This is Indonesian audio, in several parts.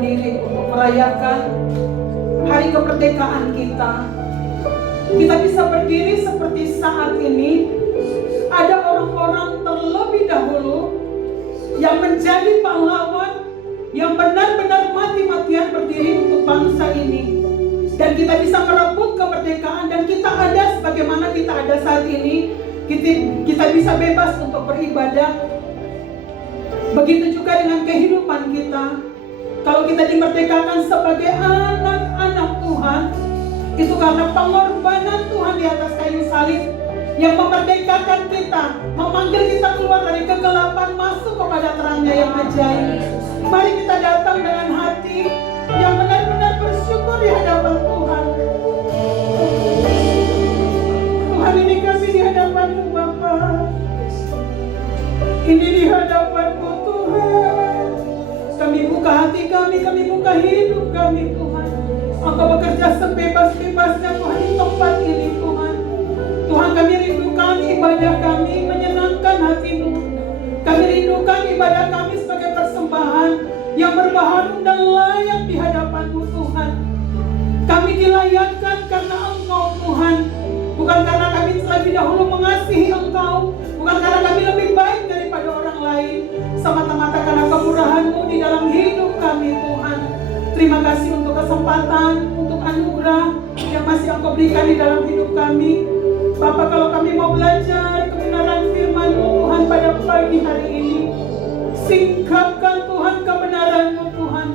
menyempatkan diri untuk merayakan hari kemerdekaan kita. Kita bisa berdiri seperti saat ini. Ada orang-orang terlebih dahulu yang menjadi pahlawan, yang benar-benar mati-matian berdiri untuk bangsa ini. Dan kita bisa merebut kemerdekaan, dan kita ada sebagaimana kita ada saat ini. Kita bisa bebas untuk beribadah. Begitu juga dengan kehidupan kita. Kalau kita dimerdekakan sebagai anak-anak Tuhan, itu karena pengorbanan Tuhan di atas kayu salib yang memerdekakan kita, memanggil kita keluar dari kegelapan masuk kepada terangnya yang ajaib. Mari kita datang dengan hati yang benar-benar bersyukur di hadapan Tuhan. Tuhan, ini kami di hadapan-Mu Bapa. Ini di hadapan-Mu Tuhan. Kami buka hati kami buka hidup kami Tuhan. Engkau bekerja sebebas-bebasnya Tuhan di tempat ini Tuhan. Tuhan, kami rindukan ibadah kami menyenangkan hati-Mu. Kami rindukan ibadah kami sebagai persembahan yang berbaharu dan layak di hadapan-Mu Tuhan. Kami dilayakkan karena Engkau Tuhan. Bukan karena kami terlebih dahulu mengasihi Engkau, bukan karena kami lebih baik daripada orang lain, semata-mata karena kemurahan-Mu di dalam hidup kami Tuhan. Terima kasih untuk kesempatan, untuk anugerah yang masih Engkau berikan di dalam hidup kami. Bapak, kalau kami mau belajar kebenaran firman-Mu Tuhan pada pagi hari ini, singkapkan Tuhan kebenaran-Mu Tuhan.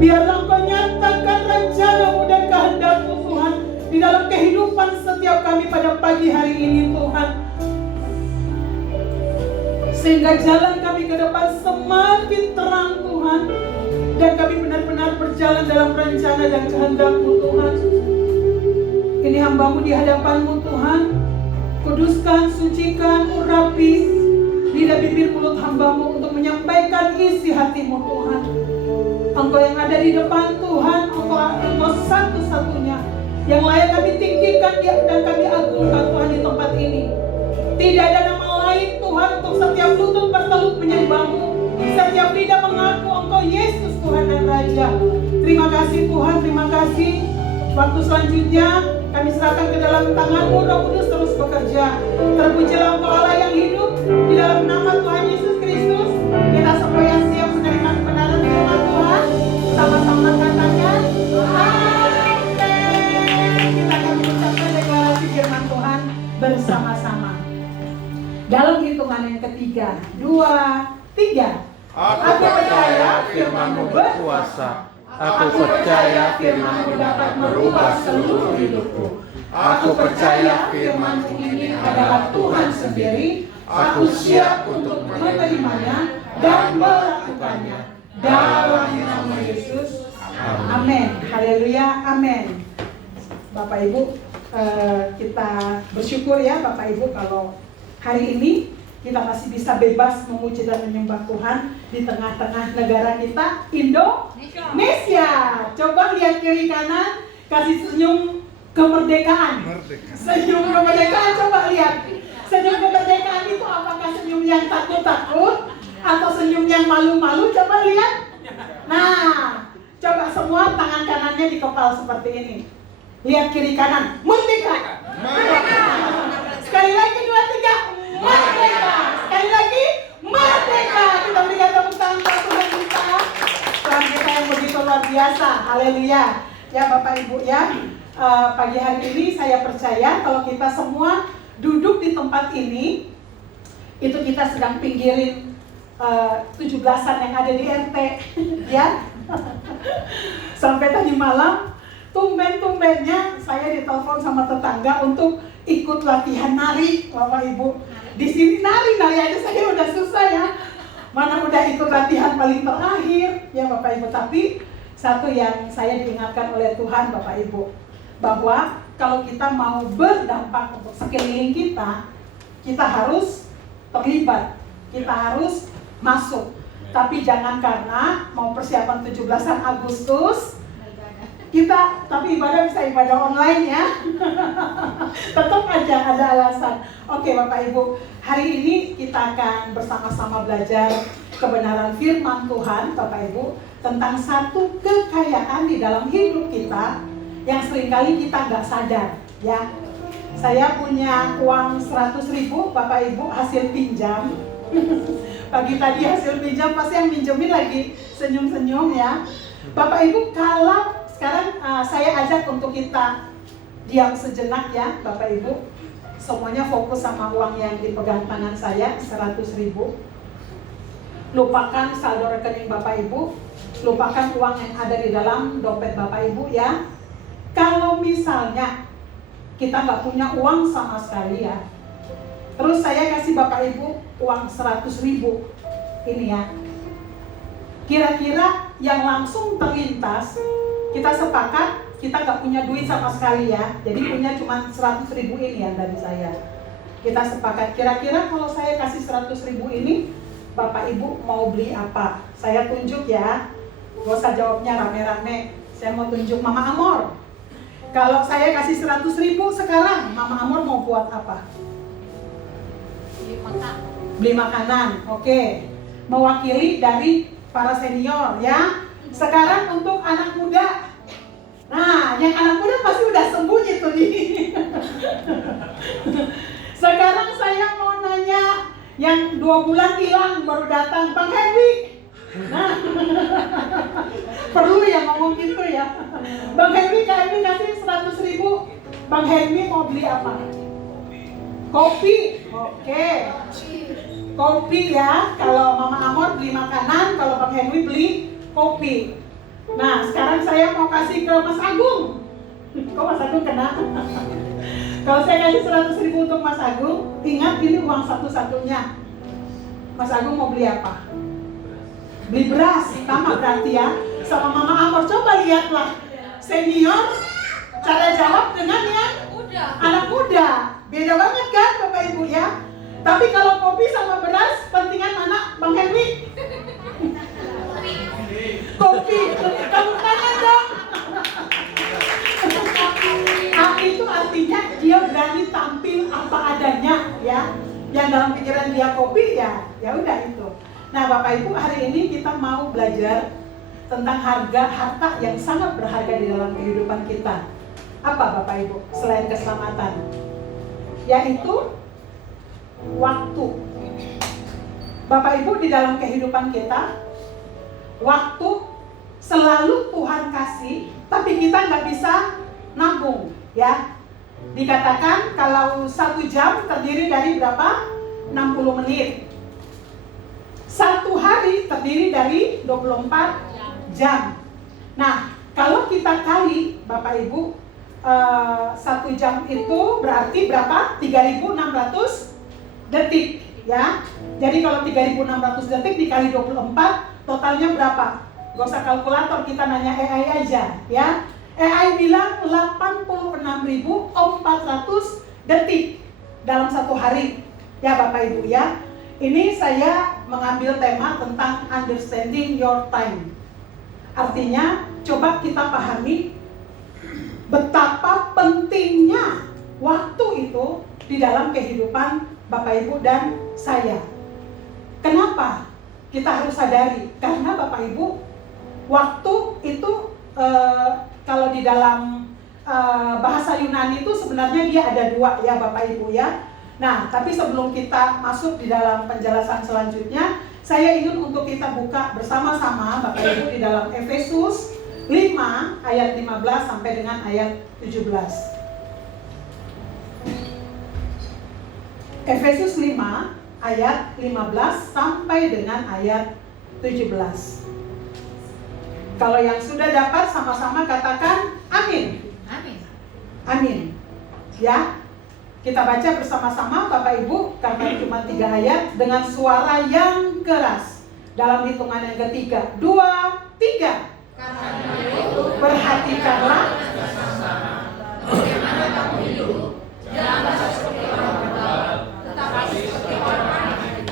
Biarlah Engkau nyatakan rencana-Mu dan kehendak-Mu Tuhan di dalam kehidupan setiap kami pada pagi hari ini Tuhan. Sehingga jalan kami ke depan semakin terang Tuhan. Dan kami benar-benar berjalan dalam rencana dan kehendak-Mu Tuhan. Ini hamba-Mu di hadapan-Mu Tuhan. Kuduskan, sucikan, urapi lidah bibir mulut hamba-Mu untuk menyampaikan isi hati-Mu Tuhan. Engkau yang ada di depan Tuhan, Engkau satu-satunya yang layak kami tinggikan dan kami agungkan Tuhan di tempat ini. Tidak ada nama lain Tuhan untuk setiap lutut bertelut menyembah-Mu, setiap lidah mengaku Engkau Yesus Tuhan dan Raja. Terima kasih Tuhan, terima kasih. Waktu selanjutnya kami serahkan ke dalam tangan-Mu, Roh Kudus terus bekerja. Terpujilah Engkau Allah yang hidup, di dalam nama Tuhan Yesus Kristus. Kita semua yang siap menerima kebenaran firman Tuhan, sama-sama katakan amin. Kita akan mengucapkan deklarasi firman Tuhan bersama-sama. Dalam hitungan yang ketiga, 2, 3. Aku percaya firman-Mu berkuasa. Aku percaya firman-Mu dapat merubah seluruh hidupku. Aku percaya firman-Mu ini adalah Tuhan sendiri. Aku siap untuk menerimanya dan melakukannya. Dalam nama Yesus. Amin. Haleluya. Amin. Bapak Ibu, kita bersyukur ya Bapak Ibu kalau hari ini kita masih bisa bebas memuji dan menyembah Tuhan di tengah-tengah negara kita, Indonesia. Coba lihat kiri kanan, kasih senyum kemerdekaan. Senyum kemerdekaan, coba lihat. Senyum kemerdekaan itu apakah senyum yang takut-takut atau senyum yang malu-malu? Coba lihat. Nah, coba semua tangan kanannya di kepala seperti ini. Lihat kiri kanan, merdeka. Sekali lagi 2, 3, merdeka. Sekali lagi, merdeka. Kita berikan tepuk tangan buat Tuhan kita. Tuhan kita yang begitu luar biasa. Haleluya. Ya Bapak Ibu ya, pagi hari ini saya percaya kalau kita semua duduk di tempat ini, itu kita sedang pinggirin 17-an yang ada di RT. Ya. Sampai tadi malam tumben-tumbennya saya ditelepon sama tetangga untuk ikut latihan nari, Bapak Ibu. Di sini nari aja saya udah susah ya. Mana udah ikut latihan paling terakhir, ya Bapak Ibu. Tapi satu yang saya diingatkan oleh Tuhan Bapak Ibu, bahwa kalau kita mau berdampak untuk sekeliling kita harus terlibat, kita harus masuk. Tapi jangan karena mau persiapan 17-an Agustus tapi ibadah bisa ibadah online ya. Tetap aja ada alasan. Oke Bapak Ibu, hari ini kita akan bersama-sama belajar kebenaran firman Tuhan, Bapak Ibu, tentang satu kekayaan di dalam hidup kita yang seringkali kita nggak sadar, ya. Saya punya uang 100.000, Bapak Ibu, hasil pinjam. Pagi tadi hasil pinjam, pasti yang minjemin lagi senyum-senyum, ya. Bapak Ibu, kalau sekarang saya ajak untuk kita diam sejenak, ya, Bapak Ibu. Semuanya fokus sama uang yang dipegang tangan saya, 100.000. Lupakan saldo rekening Bapak Ibu, lupakan uang yang ada di dalam dompet Bapak Ibu, ya. Kalau misalnya kita nggak punya uang sama sekali, ya, terus saya kasih Bapak Ibu uang 100.000 ini, ya, kira-kira yang langsung terlintas, kita sepakat kita nggak punya duit sama sekali, ya, jadi punya cuma 100.000 ini yang dari saya. Kita sepakat kira-kira kalau saya kasih 100.000 ini, Bapak Ibu mau beli apa? Saya tunjuk, ya, gak usah jawabnya rame-rame. Saya mau tunjuk Mama Amor. Kalau saya kasih 100.000 sekarang, Mama Amor mau buat apa? Beli makanan, oke. Mewakili dari para senior, ya. Sekarang untuk anak muda. Nah, yang anak muda pasti udah sembunyi tuh nih. Sekarang saya mau nanya yang 2 bulan hilang baru datang, Bang Henry. Nah, perlu ya ngomong gitu, ya. Bang Henry, Kak Henry kasih 100.000. Bang Henry mau beli apa? Kopi. Oke. Kopi, ya. Kalau Mama Amor beli makanan, kalau Bang Henry beli kopi. Nah, sekarang saya mau kasih ke Mas Agung. Kok Mas Agung kena? Kalau saya kasih 100.000 untuk Mas Agung, ingat ini uang satu-satunya. Mas Agung mau beli apa? Beli beras, sama berarti, ya. Sama Mama Amor, coba lihatlah senior cara jawab dengan yang anak muda. Beda banget kan Bapak Ibu, ya. Tapi kalau kopi sama beras, pentingan mana Bang Henry? Kopi, tepuk tangan dong. Itu artinya dia berani tampil apa adanya, ya. Yang dalam pikiran dia kopi, ya udah itu. Nah, Bapak Ibu, hari ini kita mau belajar tentang harta yang sangat berharga di dalam kehidupan kita. Apa Bapak Ibu? Selain keselamatan, yaitu waktu. Bapak Ibu, di dalam kehidupan kita, waktu selalu Tuhan kasih, tapi kita nggak bisa nabung, ya. Dikatakan kalau 1 jam terdiri dari berapa? 60 menit. 1 hari terdiri dari 24 jam. Nah, kalau kita kali, Bapak Ibu, 1 jam itu berarti berapa? 3.600 detik, ya. Jadi kalau 3.600 detik dikali 24, totalnya berapa? Gak usah kalkulator, kita nanya AI aja, ya. AI bilang 86.400 detik dalam 1 hari, ya Bapak Ibu, ya. Ini saya mengambil tema tentang understanding your time. Artinya, coba kita pahami betapa pentingnya waktu itu di dalam kehidupan Bapak Ibu dan saya. Kenapa kita harus sadari? Karena Bapak Ibu, waktu itu kalau di dalam bahasa Yunani itu sebenarnya dia ada 2, ya Bapak Ibu, ya. Nah, tapi sebelum kita masuk di dalam penjelasan selanjutnya, saya ingin untuk kita buka bersama-sama Bapak Ibu di dalam Efesus 5 ayat 15 sampai dengan ayat 17. Efesus 5 ayat 15 sampai dengan ayat 17. Kalau yang sudah dapat sama-sama katakan amin. Amin. Amin. Ya. Kita baca bersama-sama Bapak Ibu, karena cuma 3 ayat, dengan suara yang keras. Dalam hitungan yang ketiga, 2, 3. Karena itu Perhatikanlah bagaimana kamu hidup, janganlah seperti orang bebal, tetapi seperti orang alim.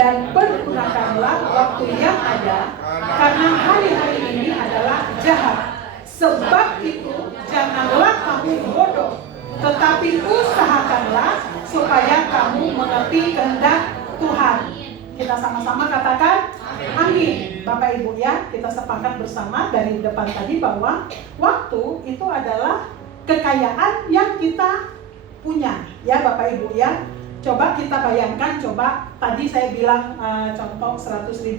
dan pergunakanlah waktu yang ada, karena hari-hari ini adalah jahat. Sebab itu janganlah kamu bodoh, tetapi usahakanlah supaya kamu mengerti kehendak Tuhan. Kita sama-sama katakan Amin. Bapak Ibu ya, kita sepakat bersama dari depan tadi bahwa waktu itu adalah kekayaan yang kita punya ya Bapak Ibu ya. Coba kita bayangkan, coba tadi saya bilang contoh 100.000,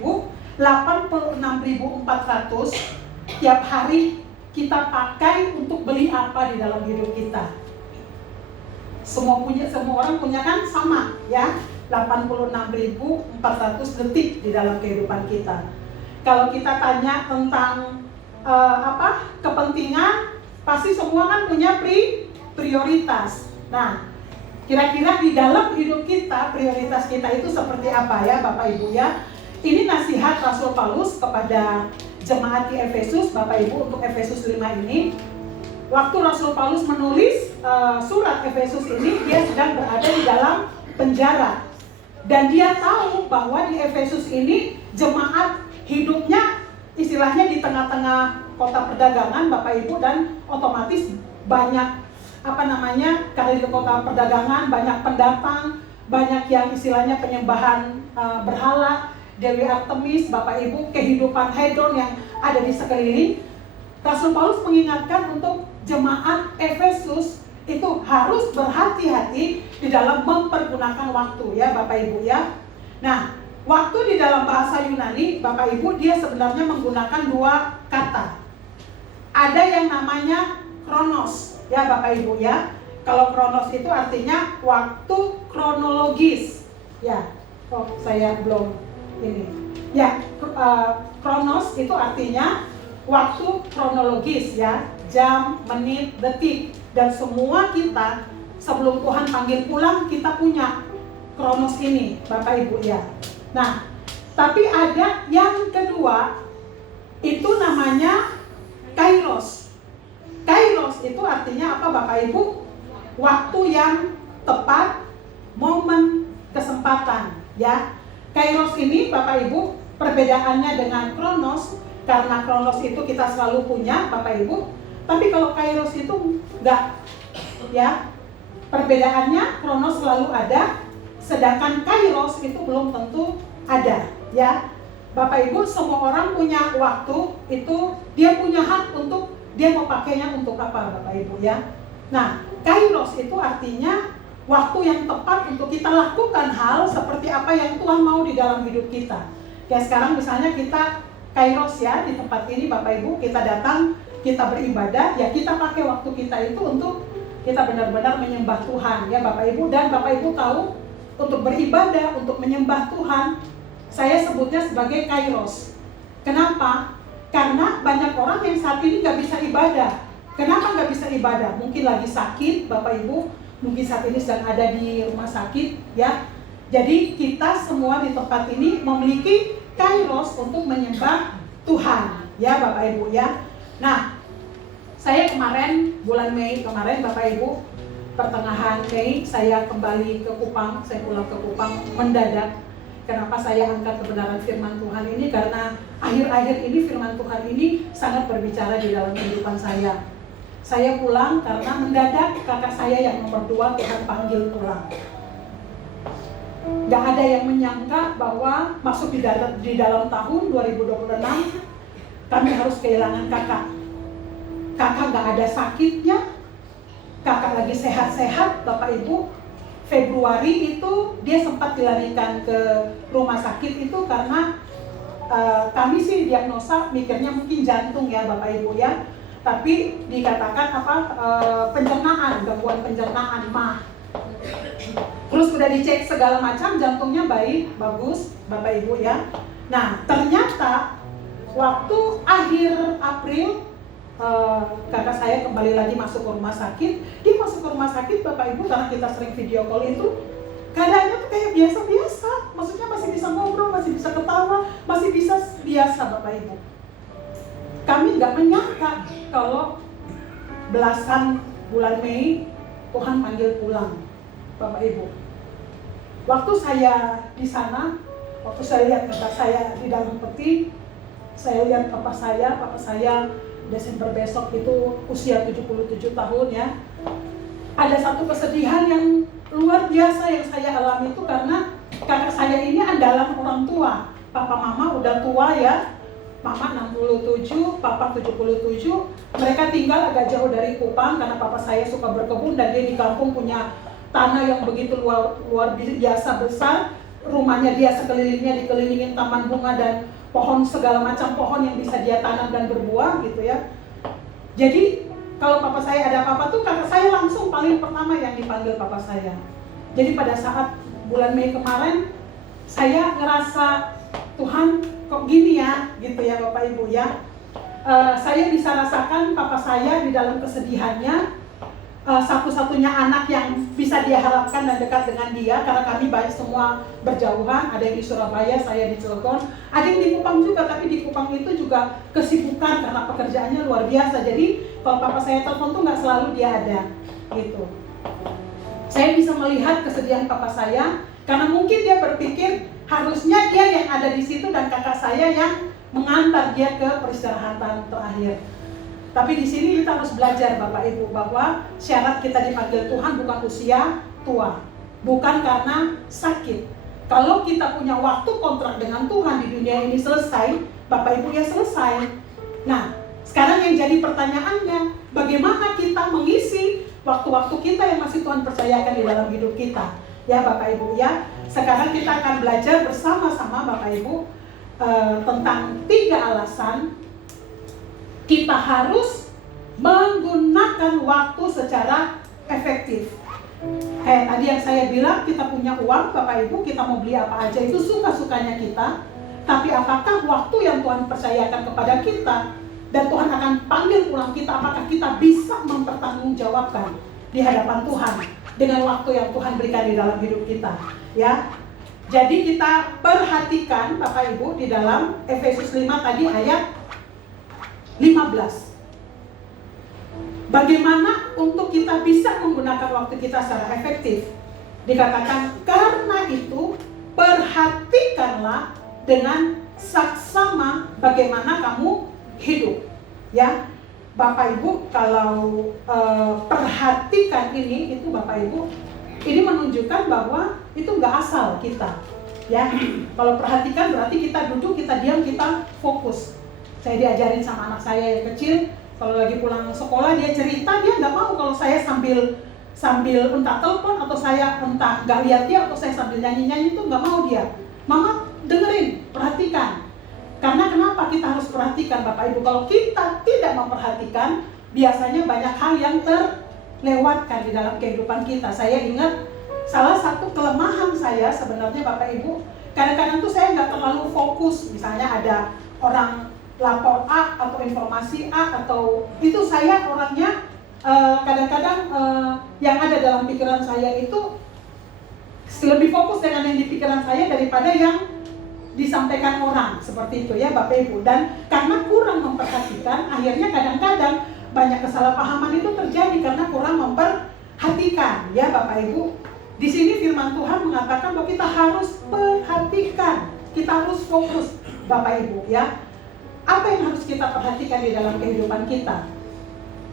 86.400 tiap hari kita pakai untuk beli apa di dalam hidup kita. Semua orang punya kan sama ya, 86.400 detik di dalam kehidupan kita. Kalau kita tanya tentang kepentingan, pasti semua kan punya prioritas. Nah, kira-kira di dalam hidup kita, prioritas kita itu seperti apa ya Bapak Ibu ya? Ini nasihat Rasul Paulus kepada jemaat di Efesus, Bapak Ibu, untuk Efesus 5 ini. Waktu Rasul Paulus menulis surat Efesus ini, dia sedang berada di dalam penjara. Dan dia tahu bahwa di Efesus ini jemaat hidupnya istilahnya di tengah-tengah kota perdagangan Bapak Ibu, dan otomatis banyak karena di kota perdagangan banyak pendatang, banyak yang istilahnya penyembahan berhala, Dewi Artemis, Bapak Ibu, kehidupan hedon yang ada di sekeliling. Rasul Paulus mengingatkan untuk jemaat Efesus itu harus berhati-hati di dalam mempergunakan waktu ya Bapak Ibu ya. Nah, waktu di dalam bahasa Yunani Bapak Ibu dia sebenarnya menggunakan dua kata. Ada yang namanya kronos ya Bapak Ibu ya. Kalau kronos itu artinya waktu kronologis ya. Oh, saya belum ini. Ya, kronos itu artinya waktu kronologis ya, jam, menit, detik. Dan semua kita sebelum Tuhan panggil pulang kita punya kronos ini Bapak Ibu ya. Nah, tapi ada yang kedua, itu namanya kairos. Kairos itu artinya apa Bapak Ibu? Waktu yang tepat, momen, kesempatan ya. Kairos ini Bapak Ibu perbedaannya dengan kronos, karena kronos itu kita selalu punya Bapak Ibu. Tapi kalau kairos itu enggak ya. Perbedaannya kronos selalu ada, sedangkan kairos itu belum tentu ada ya. Bapak Ibu, semua orang punya waktu, itu dia punya hak untuk dia mau pakainya untuk apa Bapak Ibu ya. Nah, kairos itu artinya waktu yang tepat untuk kita lakukan hal seperti apa yang Tuhan mau di dalam hidup kita. Kayak sekarang misalnya kita kairos ya di tempat ini Bapak Ibu, kita datang, kita beribadah, ya kita pakai waktu kita itu untuk kita benar-benar menyembah Tuhan ya Bapak Ibu. Dan Bapak Ibu tahu, untuk beribadah, untuk menyembah Tuhan, saya sebutnya sebagai kairos. Kenapa? Karena banyak orang yang saat ini gak bisa ibadah. Kenapa gak bisa ibadah? Mungkin lagi sakit Bapak Ibu, mungkin saat ini sedang ada di rumah sakit ya. Jadi kita semua di tempat ini memiliki kairos untuk menyembah Tuhan ya Bapak Ibu ya. Nah, saya kemarin bulan Mei kemarin Bapak Ibu, pertengahan Mei saya kembali ke Kupang, saya pulang ke Kupang mendadak. Kenapa saya angkat kebenaran firman Tuhan ini? Karena akhir-akhir ini firman Tuhan ini sangat berbicara di dalam kehidupan saya. Saya pulang karena mendadak kakak saya yang nomor 2 Tuhan panggil pulang. Gak ada yang menyangka bahwa masuk di dalam tahun 2026 kami harus kehilangan kakak. Kakak gak ada sakitnya, kakak lagi sehat-sehat Bapak Ibu. Februari itu dia sempat dilarikan ke rumah sakit itu karena kami sih diagnosa mikirnya mungkin jantung ya Bapak Ibu ya. Tapi dikatakan pencernaan, gangguan pencernaan mah. Terus udah dicek segala macam, jantungnya baik, bagus Bapak Ibu ya. Nah, ternyata waktu akhir April kakak saya kembali lagi masuk ke rumah sakit. Dia masuk ke rumah sakit Bapak Ibu karena kita sering video call itu, keadaannya tuh kayak biasa-biasa. Maksudnya masih bisa ngobrol, masih bisa ketawa, masih bisa biasa Bapak Ibu. Kami nggak menyangka kalau belasan bulan Mei Tuhan panggil pulang Bapak Ibu. Waktu saya di sana, waktu saya lihat kakak saya di dalam peti, saya lihat papa saya Desember besok itu usia 77 tahun ya. Ada satu kesedihan yang luar biasa yang saya alami itu karena kakak saya ini andalan orang tua. papa mama udah tua ya. Mama 67, papa 77. Mereka tinggal agak jauh dari Kupang karena papa saya suka berkebun dan dia di kampung punya tanah yang begitu luar biasa besar. Rumahnya dia sekelilingnya dikelilingin taman bunga dan pohon, segala macam pohon yang bisa dia tanam dan berbuah gitu ya. Jadi kalau papa saya ada apa-apa tuh kakak saya langsung paling pertama yang dipanggil papa saya. Jadi pada saat bulan Mei kemarin saya ngerasa Tuhan kok gini ya gitu ya Bapak Ibu ya. Saya bisa rasakan papa saya di dalam kesedihannya, satu-satunya anak yang bisa dia harapkan dan dekat dengan dia, karena kami banyak semua berjauhan, ada yang di Surabaya, saya di Cilegon, ada yang di Kupang juga, tapi di Kupang itu juga kesibukan karena pekerjaannya luar biasa. Jadi kalau papa saya telepon tuh nggak selalu dia ada gitu. Saya bisa melihat kesedihan papa saya karena mungkin dia berpikir harusnya dia yang ada di situ dan kakak saya yang mengantar dia ke peristirahatan terakhir. Tapi di sini kita harus belajar Bapak Ibu bahwa syarat kita dipanggil Tuhan bukan usia tua, bukan karena sakit. Kalau kita punya waktu kontrak dengan Tuhan di dunia ini selesai, Bapak Ibu ya selesai. Nah, sekarang yang jadi pertanyaannya, bagaimana kita mengisi waktu-waktu kita yang masih Tuhan percayakan di dalam hidup kita? Ya Bapak Ibu ya, sekarang kita akan belajar bersama-sama Bapak Ibu tentang 3 alasan kita harus menggunakan waktu secara efektif. Tadi yang saya bilang, kita punya uang Bapak Ibu, kita mau beli apa aja itu suka-sukanya kita. Tapi apakah waktu yang Tuhan percayakan kepada kita dan Tuhan akan panggil pulang kita, apakah kita bisa mempertanggungjawabkan di hadapan Tuhan dengan waktu yang Tuhan berikan di dalam hidup kita, ya. Jadi kita perhatikan Bapak Ibu di dalam Efesus 5 tadi ayat 15. Bagaimana untuk kita bisa menggunakan waktu kita secara efektif? Dikatakan, karena itu perhatikanlah dengan saksama bagaimana kamu hidup, ya. Bapak Ibu kalau perhatikan ini, itu Bapak Ibu, ini menunjukkan bahwa itu nggak asal kita, ya. Kalau perhatikan berarti kita duduk, kita diam, kita fokus. Saya diajarin sama anak saya yang kecil, kalau lagi pulang sekolah dia cerita, dia nggak mau kalau saya sambil entah telepon atau saya entah nggak lihat dia atau saya sambil nyanyi-nyanyi, itu nggak mau dia. Mama dengerin, perhatikan. Karena kenapa kita harus perhatikan Bapak Ibu? Kalau kita tidak memperhatikan, biasanya banyak hal yang terlewatkan di dalam kehidupan kita. Saya ingat salah satu kelemahan saya sebenarnya Bapak Ibu, kadang-kadang tuh saya nggak terlalu fokus. Misalnya ada orang lapor A atau informasi A, atau itu saya orangnya kadang-kadang yang ada dalam pikiran saya itu lebih fokus dengan yang di pikiran saya daripada yang disampaikan orang, seperti itu ya Bapak Ibu. Dan karena kurang memperhatikan, akhirnya kadang-kadang banyak kesalahpahaman itu terjadi karena kurang memperhatikan ya Bapak Ibu. Di sini firman Tuhan mengatakan bahwa kita harus perhatikan, kita harus fokus Bapak Ibu ya. Apa yang harus kita perhatikan di dalam kehidupan kita?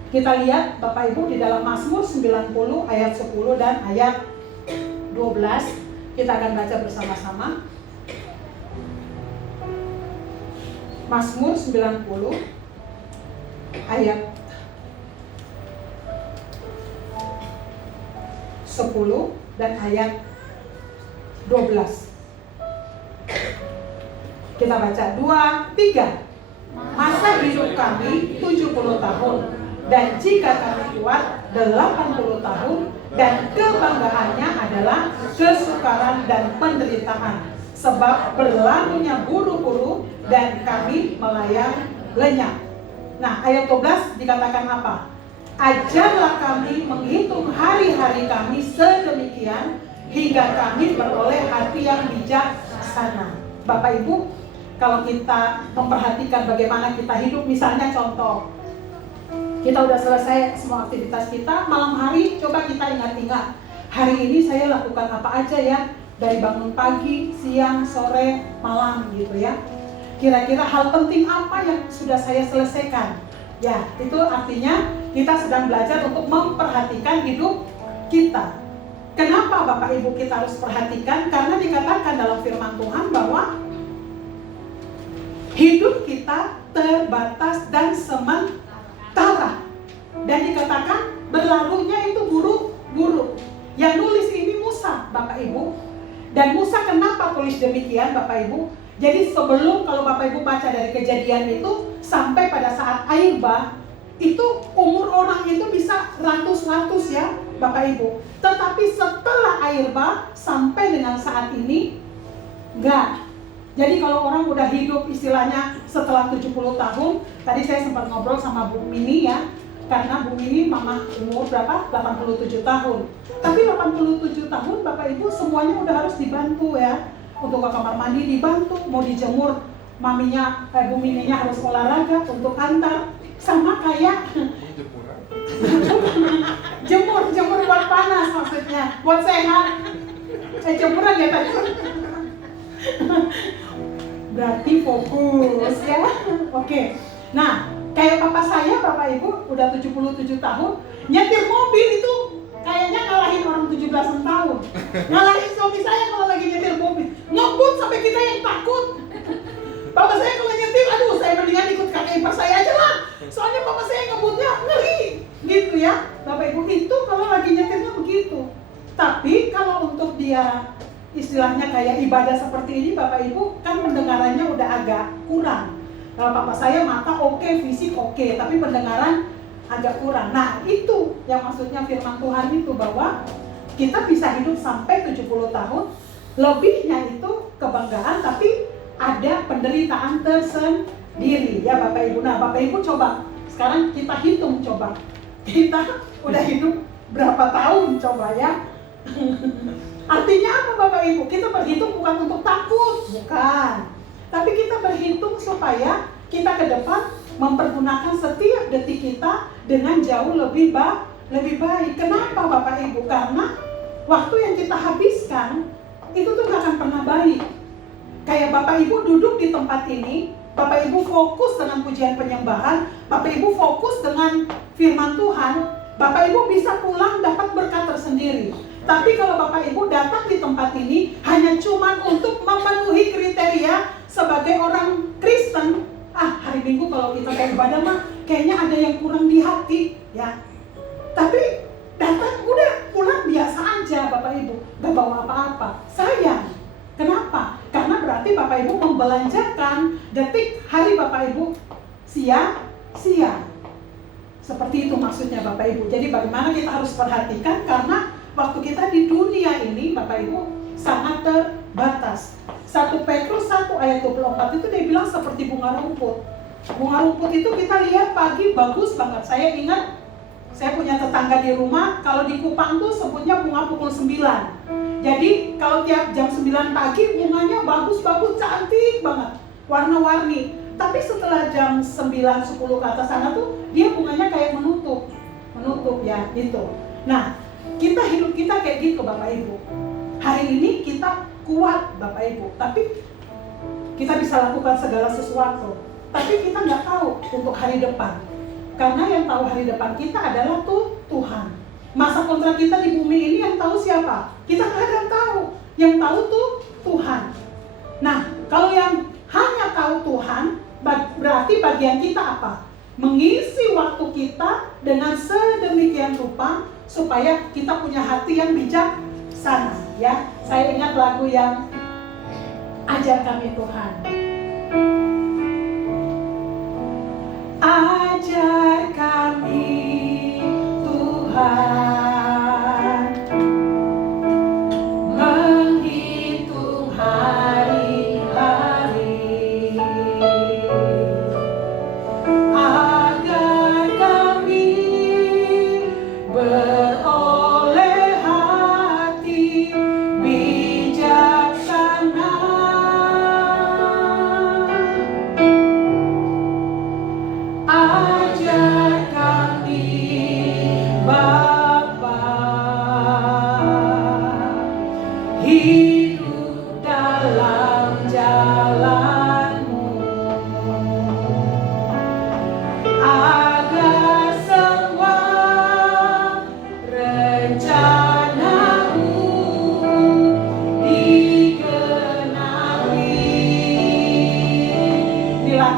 Kita lihat Bapak Ibu di dalam Mazmur 90 ayat 10 dan ayat 12. Kita akan baca bersama-sama. Mazmur 90 ayat 10 dan ayat 12. Kita baca 2, 3. Masa hidup kami 70 tahun, dan jika kami kuat 80 tahun, dan kebanggaannya adalah kesukaran dan penderitaan, sebab berlalunya buru-buru dan kami melayang lenyap. Nah, ayat 12 dikatakan apa? Ajarlah kami menghitung hari-hari kami sedemikian hingga kami beroleh hati yang bijaksana. Bapak Ibu, kalau kita memperhatikan bagaimana kita hidup, misalnya contoh, kita udah selesai semua aktivitas kita, malam hari coba kita ingat-ingat, hari ini saya lakukan apa aja ya, dari bangun pagi, siang, sore, malam gitu ya. Kira-kira hal penting apa yang sudah saya selesaikan? Ya, itu artinya kita sedang belajar untuk memperhatikan hidup kita. Kenapa Bapak Ibu kita harus perhatikan? Karena dikatakan dalam firman Tuhan bahwa Hidup kita terbatas dan sementara. Dan dikatakan berlalunya itu buruk-buruk. Yang nulis ini Musa, Bapak Ibu. Dan Musa kenapa tulis demikian, Bapak Ibu? Jadi sebelum, kalau Bapak Ibu baca dari Kejadian itu, sampai pada saat air bah, itu umur orang itu bisa ratus-ratus ya, Bapak Ibu. Tetapi setelah air bah, sampai dengan saat ini, enggak. Jadi kalau orang udah hidup istilahnya setelah 70 tahun, tadi saya sempat ngobrol sama Bu Mini ya, karena Bu Mini mama umur berapa? 87 tahun. Tapi 87 tahun Bapak Ibu semuanya udah harus dibantu ya. Untuk ke kamar mandi dibantu, mau dijemur maminya, Bu Mininya harus olahraga untuk antar. Sama kayak jemur buat panas maksudnya, buat sehat. Jemuran ya tadi. Berarti fokus ya. Oke. Nah, kayak papa saya, Bapak Ibu, udah 77 tahun, nyetir mobil itu kayaknya ngalahin orang 17 tahun. Ngalahin suami saya kalau lagi nyetir mobil. Ngebut sampai kita yang takut. Papa saya kalau nyetir, aduh saya mendingan ikut kakek ipar saya aja lah. Soalnya papa saya ngebutnya ngeri. Gitu ya. Bapak Ibu, itu kalau lagi nyetirnya begitu. Tapi kalau untuk dia istilahnya kayak ibadah seperti ini, Bapak Ibu, kan pendengarannya udah agak kurang. Kalau papa saya mata oke, fisik oke, tapi pendengaran agak kurang. Nah, itu yang maksudnya firman Tuhan itu, bahwa kita bisa hidup sampai 70 tahun. Lebihnya itu kebanggaan, tapi ada penderitaan tersendiri ya Bapak Ibu. Nah, Bapak Ibu coba sekarang kita hitung, coba kita udah hidup berapa tahun coba ya. Artinya apa Bapak Ibu? Kita berhitung bukan untuk takut, bukan. Tapi kita berhitung supaya kita ke depan mempergunakan setiap detik kita dengan jauh lebih baik. Kenapa Bapak Ibu? Karena waktu yang kita habiskan itu tuh gak akan pernah baik. Kayak Bapak Ibu duduk di tempat ini, Bapak Ibu fokus dengan pujian penyembahan, Bapak Ibu fokus dengan firman Tuhan, Bapak Ibu bisa pulang dapat berkat tersendiri. Tapi kalau Bapak Ibu datang di tempat ini hanya cuma untuk memenuhi kriteria sebagai orang Kristen, hari Minggu kalau kita kayak ibadah mah kayaknya ada yang kurang di hati ya. Tapi datang udah pulang biasa aja Bapak Ibu, gak bawa apa-apa. Sayang. Kenapa? Karena berarti Bapak Ibu membelanjakan detik hari Bapak Ibu sia-sia. Seperti itu maksudnya Bapak Ibu. Jadi bagaimana kita harus perhatikan, karena waktu kita di dunia ini Bapak Ibu sangat terbatas. 1 Petrus 1 ayat 24 itu dia bilang seperti bunga rumput. Bunga rumput itu kita lihat pagi bagus banget. Saya ingat, saya punya tetangga di rumah, kalau di Kupang tuh sebutnya bunga pukul 9. Jadi kalau tiap jam 9 pagi bunganya bagus-bagus, cantik banget, warna-warni. Tapi setelah jam 9-10 ke atas sana tuh dia bunganya kayak menutup ya gitu. Nah, hidup kita kayak gitu Bapak Ibu. Hari ini kita kuat Bapak Ibu, tapi kita bisa lakukan segala sesuatu. Tapi kita nggak tahu untuk hari depan. Karena yang tahu hari depan kita adalah Tuhan. Masa kontrak kita di bumi ini yang tahu siapa? Kita nggak ada yang tahu. Yang tahu tuh Tuhan. Nah, kalau yang hanya tahu Tuhan, berarti bagian kita apa? Mengisi waktu kita dengan sedemikian rupa supaya kita punya hati yang bijaksana. Ya, saya ingat lagu yang Ajar Kami Tuhan. Ajar kami Tuhan menghitung hari-hari, agar kami beroleh hati bijaksana.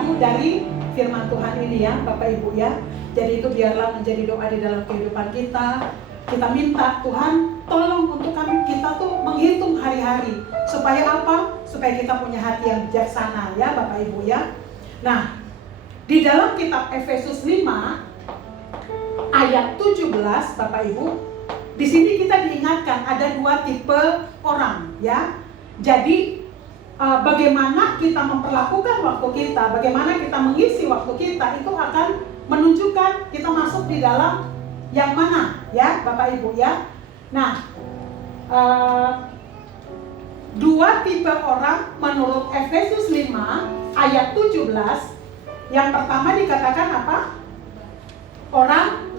satu dari firman Tuhan ini ya Bapak Ibu ya. Jadi itu biarlah menjadi doa di dalam kehidupan kita. Kita minta Tuhan tolong untuk kita tuh menghitung hari-hari. Supaya apa? Supaya kita punya hati yang bijaksana ya Bapak Ibu ya. Nah, di dalam kitab Efesus 5 ayat 17 Bapak Ibu, di sini kita diingatkan ada dua tipe orang ya. Jadi bagaimana kita memperlakukan waktu kita, bagaimana kita mengisi waktu kita, itu akan menunjukkan kita masuk di dalam yang mana ya Bapak Ibu ya. Nah, dua tipe orang menurut Efesus 5 ayat 17. Yang pertama dikatakan apa? Orang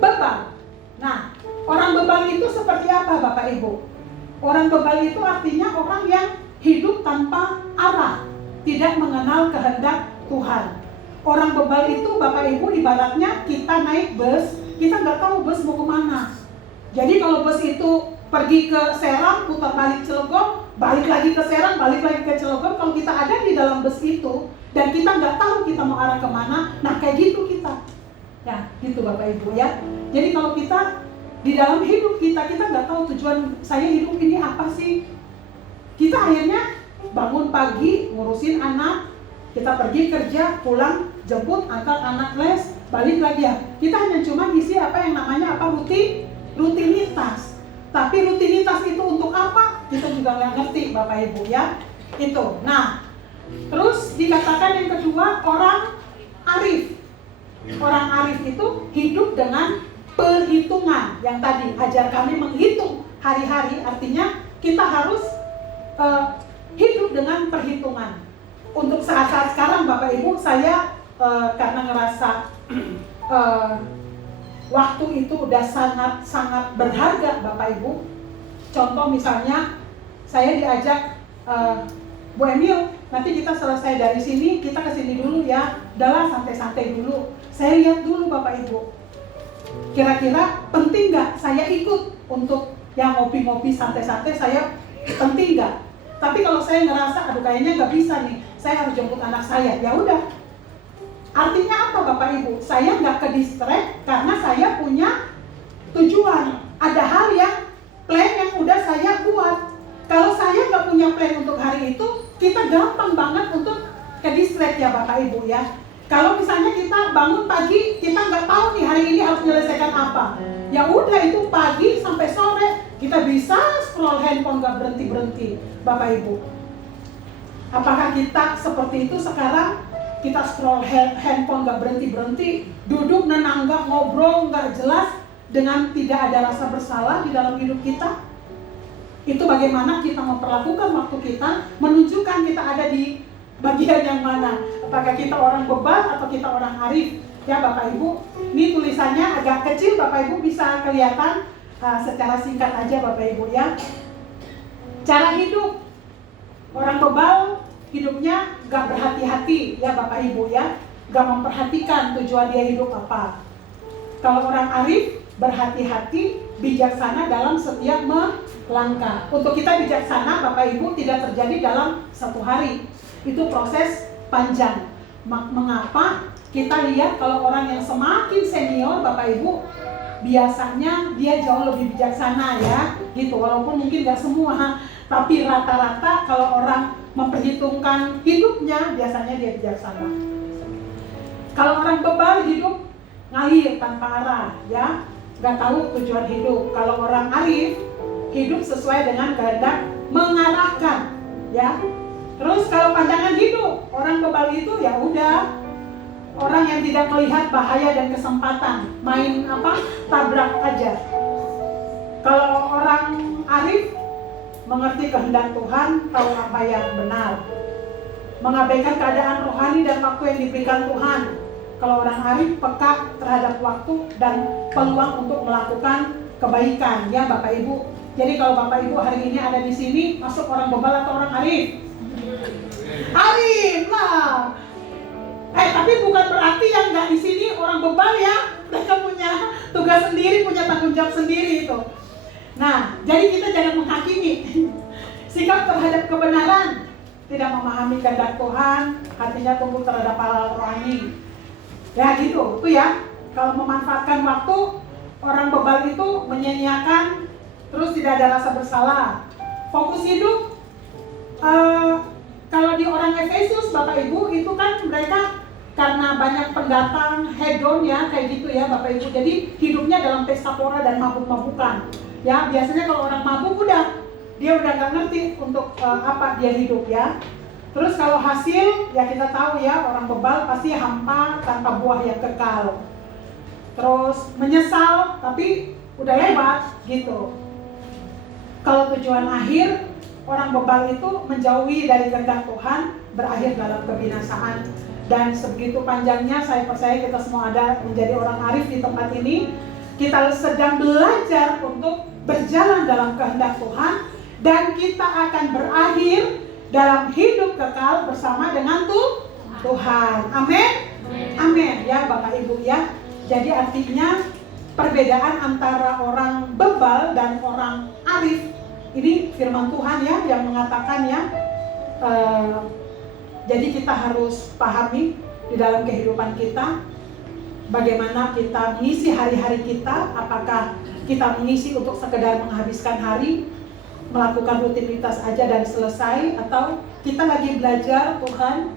bebal. Nah, orang bebal itu seperti apa Bapak Ibu? Orang bebal itu artinya orang yang hidup tanpa arah, tidak mengenal kehendak Tuhan. Orang bebal itu Bapak Ibu ibaratnya kita naik bus, kita nggak tahu bus mau kemana. Jadi kalau bus itu pergi ke Serang, putar balik Cilegon, balik lagi ke Serang, balik lagi ke Cilegon. Kalau kita ada di dalam bus itu dan kita nggak tahu kita mau arah kemana, nah kayak gitu kita. Ya, gitu Bapak Ibu ya. Jadi kalau kita di dalam hidup kita nggak tahu tujuan saya hidup ini apa sih. Kita akhirnya bangun pagi, ngurusin anak, kita pergi kerja, pulang, jemput, antar anak les, balik lagi ya. Kita hanya cuma isi apa yang namanya apa rutinitas. Tapi rutinitas itu untuk apa? Kita juga nggak ngerti Bapak Ibu ya. Itu. Nah, terus dikatakan yang kedua orang arif. Orang arif itu hidup dengan perhitungan. Yang tadi ajar kami menghitung hari-hari, artinya kita harus hidup dengan perhitungan. Untuk saat-saat sekarang Bapak Ibu, saya karena ngerasa waktu itu udah sangat berharga Bapak Ibu. Contoh misalnya saya diajak Bu Emil, nanti kita selesai dari sini, kita ke sini dulu ya. Udahlah santai-santai dulu. Saya lihat dulu Bapak Ibu, kira-kira penting nggak saya ikut untuk yang ngopi-ngopi santai-santai, saya penting nggak? Tapi kalau saya ngerasa, aduh kayaknya nggak bisa nih, saya harus jemput anak saya, ya udah. Artinya apa Bapak Ibu? Saya nggak ke distract karena saya punya tujuan. Ada hal yang plan yang udah saya buat. Kalau saya nggak punya plan untuk hari itu, kita gampang banget untuk ke distract ya Bapak Ibu ya. Kalau misalnya kita bangun pagi, kita nggak tahu nih hari ini harus menyelesaikan apa. Ya udah itu pagi sampai sore kita bisa scroll handphone nggak berhenti Bapak Ibu. Apakah kita seperti itu sekarang? Kita scroll handphone nggak berhenti, duduk nenangga ngobrol nggak jelas dengan tidak ada rasa bersalah di dalam hidup kita. Itu bagaimana kita memperlakukan waktu kita, menunjukkan kita ada di bagian yang mana. Apakah kita orang bebal atau kita orang arif? Ya Bapak Ibu, ini tulisannya agak kecil Bapak Ibu bisa kelihatan secara singkat aja Bapak Ibu ya. Cara hidup orang bebal, hidupnya gak berhati-hati ya Bapak Ibu ya, gak memperhatikan tujuan dia hidup apa. Kalau orang arif berhati-hati, bijaksana dalam setiap melangkah. Untuk kita bijaksana Bapak Ibu tidak terjadi dalam satu hari, itu proses panjang. Mengapa? Kita lihat kalau orang yang semakin senior Bapak Ibu, biasanya dia jauh lebih bijaksana ya gitu. Walaupun mungkin gak semua, tapi rata-rata kalau orang memperhitungkan hidupnya, biasanya dia bijaksana. Kalau orang bebal hidup ngalir tanpa arah ya, gak tahu tujuan hidup. Kalau orang arif hidup sesuai dengan kehendak, mengarahkan ya. Terus kalau pandangan hidup orang bebal itu ya udah orang yang tidak melihat bahaya dan kesempatan, main tabrak aja. Kalau orang arif mengerti kehendak Tuhan, tahu apa yang benar, mengabaikan keadaan rohani dan waktu yang diberikan Tuhan. Kalau orang arif peka terhadap waktu dan peluang untuk melakukan kebaikan ya Bapak Ibu. Jadi kalau Bapak Ibu hari ini ada di sini, masuk orang bebal atau orang arif? Arif lah. Tapi bukan berarti yang nggak di sini orang bebal ya. Mereka punya tugas sendiri, punya tanggung jawab sendiri itu. Nah, jadi kita jangan menghakimi. Sikap terhadap kebenaran tidak memahami kehendak Tuhan, hatinya tumbuh terhadap hal rohani. Ya gitu, itu ya. Kalau memanfaatkan waktu, orang bebal itu menyia-nyiakan, terus tidak ada rasa bersalah. Fokus hidup, kalau di orang Efesus, Bapak Ibu, itu kan mereka karena banyak pendatang, hedon ya, kayak gitu ya Bapak Ibu. Jadi hidupnya dalam pesta pora dan mabuk-mabukan. Ya, biasanya kalau orang mabuk dia udah nggak ngerti untuk apa dia hidup ya. Terus kalau hasil, ya kita tahu ya, orang bebal pasti hampa tanpa buah yang kekal. Terus menyesal, tapi udah lewat gitu. Kalau tujuan akhir, orang bebal itu menjauhi dari kehendak Tuhan, berakhir dalam kebinasaan. Dan sebegitu panjangnya, saya percaya kita semua ada menjadi orang arif di tempat ini. Kita sedang belajar untuk berjalan dalam kehendak Tuhan, dan kita akan berakhir dalam hidup kekal bersama dengan Tuhan. Amin. Amin ya Bapak Ibu ya. Jadi artinya perbedaan antara orang bebal dan orang arif, ini firman Tuhan ya yang mengatakan ya. Jadi kita harus pahami di dalam kehidupan kita bagaimana kita mengisi hari-hari kita. Apakah kita mengisi untuk sekedar menghabiskan hari, melakukan rutinitas aja dan selesai, atau kita lagi belajar Tuhan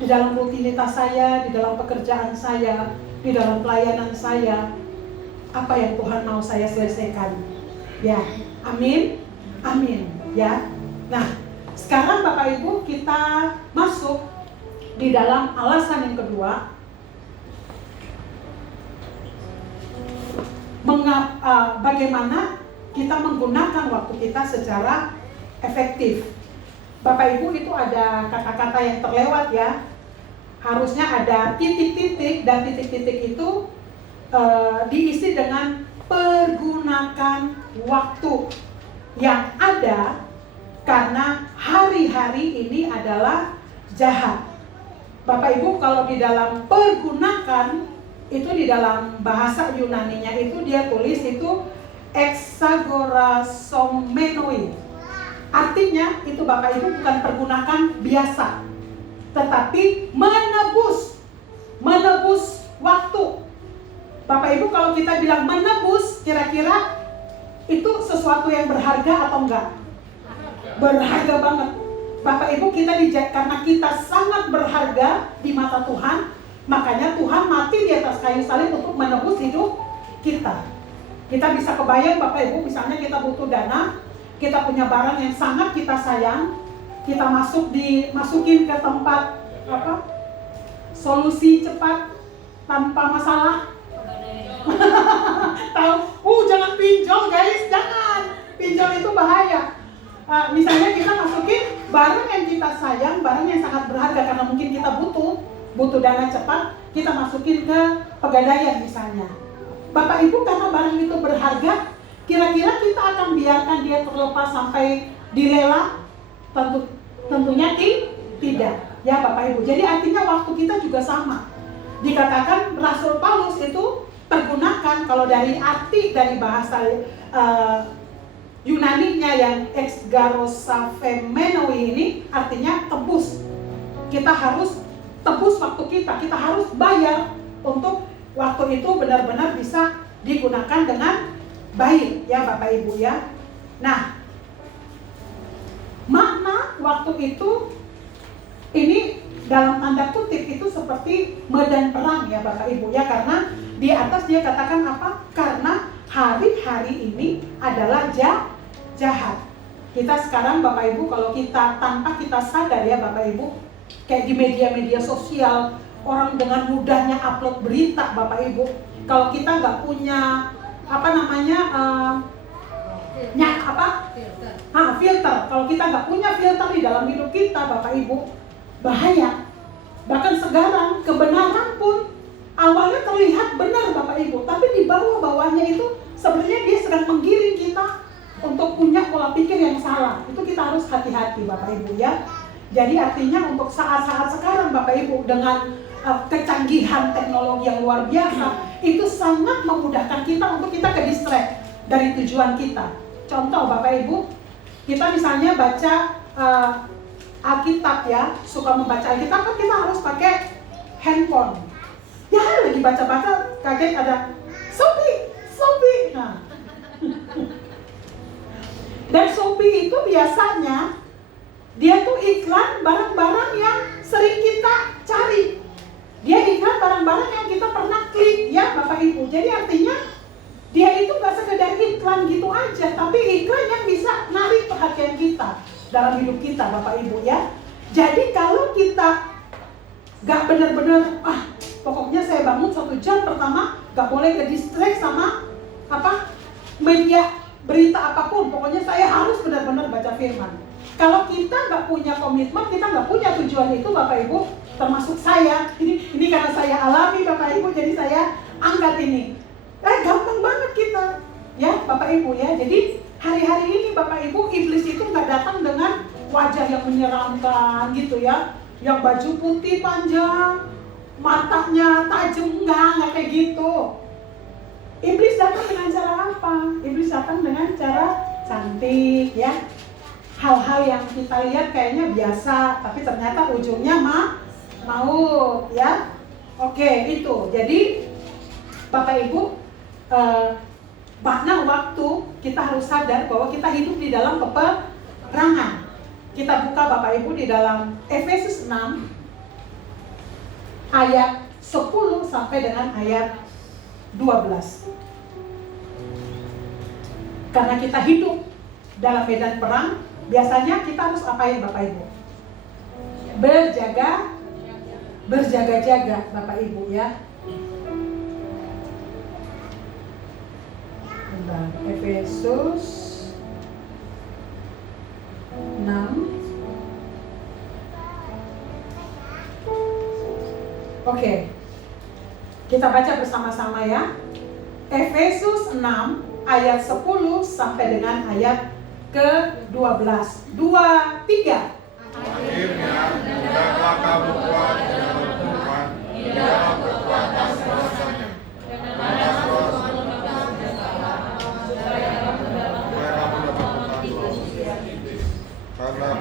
di dalam rutinitas saya, di dalam pekerjaan saya, di dalam pelayanan saya, apa yang Tuhan mau saya selesaikan. Ya, amin. Amin ya. Nah, sekarang Bapak Ibu kita masuk di dalam alasan yang kedua, bagaimana kita menggunakan waktu kita secara efektif. Bapak Ibu, itu ada kata-kata yang terlewat ya. Harusnya ada titik-titik, dan titik-titik itu diisi dengan pergunakan waktu yang ada, karena hari-hari ini adalah jahat. Bapak Ibu, kalau di dalam pergunakan, itu di dalam bahasa Yunaninya itu dia tulis itu exagorasomenoi. Artinya itu Bapak Ibu bukan pergunakan biasa, tetapi menebus waktu. Bapak Ibu, kalau kita bilang menebus, kira-kira itu sesuatu yang berharga atau enggak? Berharga banget. Bapak Ibu, kita karena kita sangat berharga di mata Tuhan, makanya Tuhan mati di atas kayu salib untuk menebus hidup kita. Kita bisa kebayang Bapak Ibu, misalnya kita butuh dana, kita punya barang yang sangat kita sayang, kita masukin ke tempat solusi cepat tanpa masalah. Tahu? Jangan pinjol guys, jangan. Pinjol itu bahaya. Misalnya kita masukin barang yang kita sayang, barang yang sangat berharga karena mungkin kita butuh dana cepat, kita masukin ke pegadaian misalnya. Bapak Ibu, karena barang itu berharga, kira-kira kita akan biarkan dia terlepas sampai dilelang? Tentunya tidak. Ya Bapak Ibu. Jadi artinya waktu kita juga sama. Dikatakan Rasul Paulus itu pergunakan, kalau dari arti dari bahasa Yunaninya yang exagorasomenoi ini artinya tebus. Kita harus tebus waktu kita harus bayar untuk waktu itu benar-benar bisa digunakan dengan baik ya Bapak Ibu ya. Nah, makna waktu itu ini dalam tanda kutip itu seperti medan perang ya Bapak Ibu ya, karena di atas dia katakan apa? Karena hari-hari ini adalah jahat. Kita sekarang Bapak Ibu, kalau kita tanpa kita sadar ya Bapak Ibu, kayak di media-media sosial, orang dengan mudahnya upload berita Bapak Ibu. Kalau kita nggak punya filter. Kalau kita nggak punya filter di dalam hidup kita Bapak Ibu, bahaya. Bahkan sekarang kebenaran pun awalnya terlihat benar Bapak Ibu, tapi di bawah-bawahnya itu sebenarnya dia sedang menggiring kita untuk punya pola pikir yang salah. Itu kita harus hati-hati Bapak Ibu ya. Jadi artinya untuk saat-saat sekarang Bapak Ibu dengan kecanggihan teknologi yang luar biasa, itu sangat memudahkan kita untuk kita ke distract dari tujuan kita. Contoh Bapak Ibu, kita misalnya baca Alkitab ya, suka membaca Alkitab kan kita harus pakai handphone. Ya lagi baca-baca kaget ada Shopee. Nah. Dan Shopee itu biasanya dia tuh iklan barang-barang yang sering kita cari. Dia iklan barang-barang yang kita pernah klik ya Bapak Ibu. Jadi artinya dia itu gak sekedar iklan gitu aja, tapi iklan yang bisa narik perhatian kita dalam hidup kita Bapak Ibu ya. Jadi kalau kita gak benar-benar pokoknya saya bangun 1 jam pertama gak boleh ke distract sama media berita apapun. Pokoknya saya harus benar-benar baca firman. Kalau kita gak punya komitmen, kita gak punya tujuan itu Bapak Ibu, termasuk saya, ini karena saya alami Bapak Ibu, jadi saya angkat ini. Gampang banget kita ya Bapak Ibu ya. Jadi hari-hari ini Bapak Ibu, iblis itu gak datang dengan wajah yang menyeramkan gitu ya, yang baju putih panjang, matanya tajam, enggak kayak gitu. Iblis datang dengan cara apa? Iblis datang dengan cara cantik ya. Hal-hal yang kita lihat kayaknya biasa, tapi ternyata ujungnya maut ya. Oke, itu. Jadi Bapak Ibu, makna waktu kita harus sadar bahwa kita hidup di dalam peperangan. Kita buka Bapak Ibu di dalam Efesus 6 ayat 10 sampai dengan ayat 12. Karena kita hidup dalam medan perang, biasanya kita harus apain Bapak Ibu? Berjaga-jaga Bapak Ibu ya. Bentar, Efesus 6. Oke. Kita baca bersama-sama ya. Efesus 6 ayat 10 sampai dengan ayat ke-12. 2, 3. Akhirnya, hendaklah kamu kuat di dalam Tuhan, di dalam kekuatan kuasa-Nya. Dengan roh karena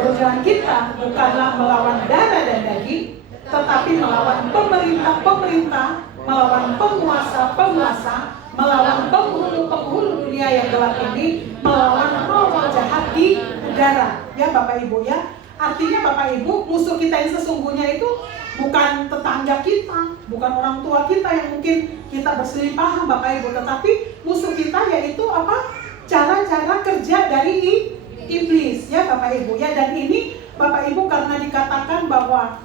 perjuangan kita bukanlah melawan darah dan daging, tetapi melawan pemerintah-pemerintah, melawan penguasa-penguasa, melawan penghulu-penghulu dunia yang gelap ini, melawan roh-roh jahat di udara. Ya Bapak Ibu ya. Artinya Bapak Ibu, musuh kita yang sesungguhnya itu bukan tetangga kita, bukan orang tua kita yang mungkin kita berselisih paham Bapak Ibu, tetapi musuh kita yaitu cara-cara kerja dari iblis ya Bapak Ibu ya. Dan ini Bapak Ibu karena dikatakan bahwa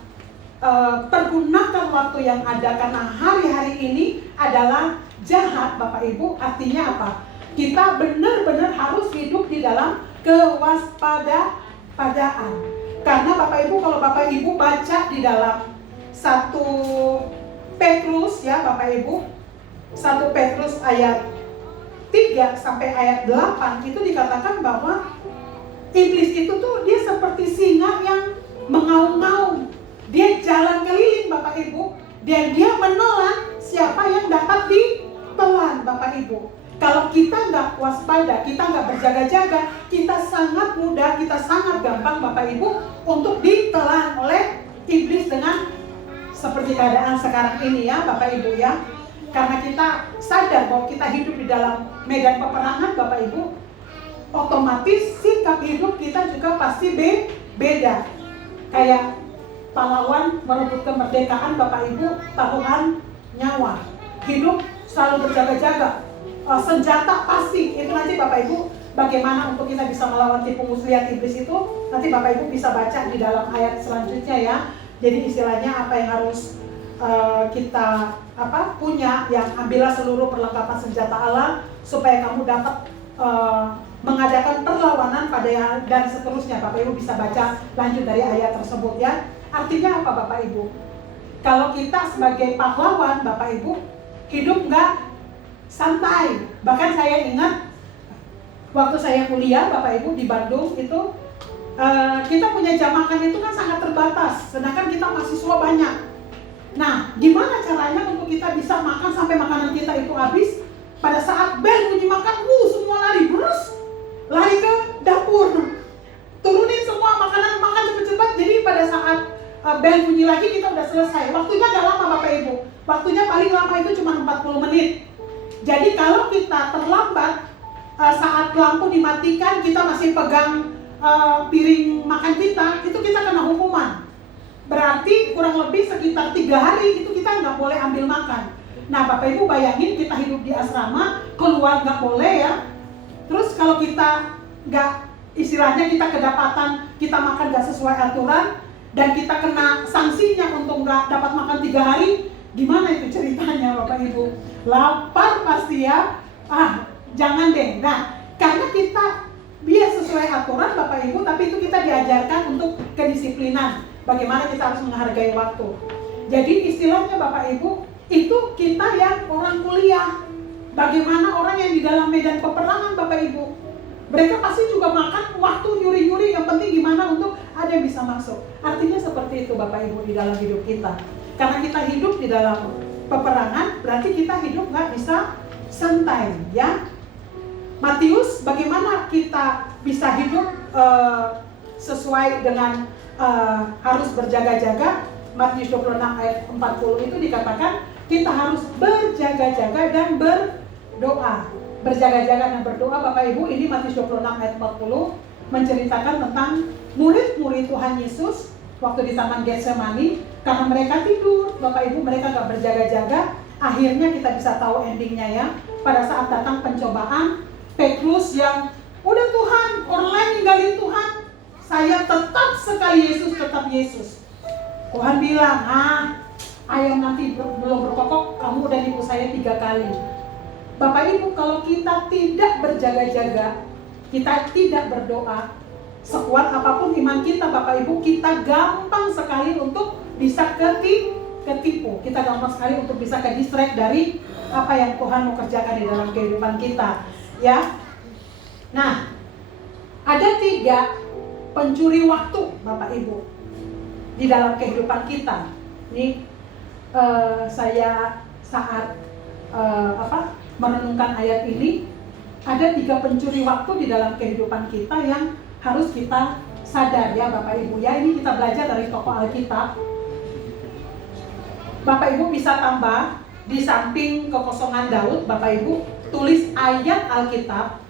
pergunakan waktu yang ada karena hari-hari ini adalah jahat Bapak Ibu. Artinya apa? Kita benar-benar harus hidup di dalam kewaspadaan. Karena Bapak Ibu, kalau Bapak Ibu baca di dalam 1 Petrus ya Bapak Ibu, 1 Petrus ayat 3 sampai ayat 8 itu dikatakan bahwa iblis itu tuh dia seperti singa yang mengaum-ngaum. Dia jalan keliling Bapak Ibu, dan dia menelan siapa yang dapat ditelan Bapak Ibu. Kalau kita nggak waspada, kita nggak berjaga-jaga, kita sangat mudah, kita sangat gampang Bapak Ibu untuk ditelan oleh iblis dengan seperti keadaan sekarang ini ya Bapak Ibu ya. Karena kita sadar bahwa kita hidup di dalam medan peperangan Bapak Ibu, otomatis sikap hidup kita juga pasti beda. Kayak pahlawan merebut kemerdekaan Bapak Ibu, taruhan nyawa, hidup selalu berjaga-jaga, senjata pasti. Itu nanti Bapak Ibu bagaimana untuk kita bisa melawan tipu muslihat iblis itu, nanti Bapak Ibu bisa baca di dalam ayat selanjutnya ya. Jadi istilahnya apa yang harus kita punya, yang ambillah seluruh perlengkapan senjata Allah supaya kamu dapat mengadakan perlawanan pada dan seterusnya. Bapak Ibu bisa baca lanjut dari ayat tersebut ya. Artinya apa Bapak Ibu? Kalau kita sebagai pahlawan Bapak Ibu hidup nggak santai. Bahkan saya ingat waktu saya kuliah Bapak Ibu di Bandung itu kita punya jam makan itu kan sangat terbatas, sedangkan kita mahasiswa banyak. Nah, gimana caranya untuk kita bisa makan sampai makanan kita itu habis? Pada saat bel bunyi makan, semua lari ke dapur, turunin semua makanan, makan bel bunyi lagi kita udah selesai. Waktunya gak lama Bapak Ibu. Waktunya paling lama itu cuma 40 menit. Jadi kalau kita terlambat saat lampu dimatikan, kita masih pegang piring makan kita, itu kita kena hukuman. Berarti kurang lebih sekitar 3 hari itu kita nggak boleh ambil makan. Nah Bapak Ibu bayangin kita hidup di asrama, keluar nggak boleh ya. Terus kalau kita nggak, istilahnya kita kedapatan kita makan nggak sesuai aturan dan kita kena sanksinya untuk nggak dapat makan 3 hari, gimana itu ceritanya Bapak Ibu? Lapar pasti ya. Jangan deh. Nah, karena kita biar sesuai aturan Bapak Ibu, tapi itu kita diajarkan untuk kedisiplinan. Bagaimana kita harus menghargai waktu. Jadi istilahnya Bapak Ibu, itu kita yang orang kuliah. Bagaimana orang yang di dalam medan peperangan Bapak Ibu. Mereka pasti juga makan waktu nyuri-nyuri, yang penting gimana untuk ada yang bisa masuk. Artinya seperti itu Bapak Ibu di dalam hidup kita. Karena kita hidup di dalam peperangan, berarti kita hidup nggak bisa santai ya. Matius, bagaimana kita bisa hidup sesuai dengan harus berjaga-jaga? Matius 26 ayat 40 itu dikatakan kita harus berjaga-jaga dan berdoa. Berjaga-jaga dan berdoa Bapak Ibu, ini Matius 26 ayat 40 menceritakan tentang murid-murid Tuhan Yesus waktu di Taman Getsemani, karena mereka tidur Bapak Ibu, mereka gak berjaga-jaga. Akhirnya kita bisa tahu endingnya ya. Pada saat datang pencobaan, Petrus yang udah Tuhan, orang lain ninggalin Tuhan, saya tetap sekali Yesus, tetap Yesus. Tuhan bilang, ayam nanti belum berkokok, kamu udah nipu saya 3 kali. Bapak Ibu, kalau kita tidak berjaga-jaga, kita tidak berdoa, sekuat apapun iman kita Bapak Ibu, kita gampang sekali untuk bisa ketipu. Kita gampang sekali untuk bisa ke-distract dari apa yang Tuhan mau kerjakan di dalam kehidupan kita. Ya, nah ada 3 pencuri waktu Bapak Ibu di dalam kehidupan kita. Ini saya saat merenungkan ayat ini, ada 3 pencuri waktu di dalam kehidupan kita yang harus kita sadar ya Bapak Ibu ya. Ini kita belajar dari tokoh Alkitab. Bapak Ibu bisa tambah di samping kekosongan Daud, Bapak Ibu tulis ayat Alkitab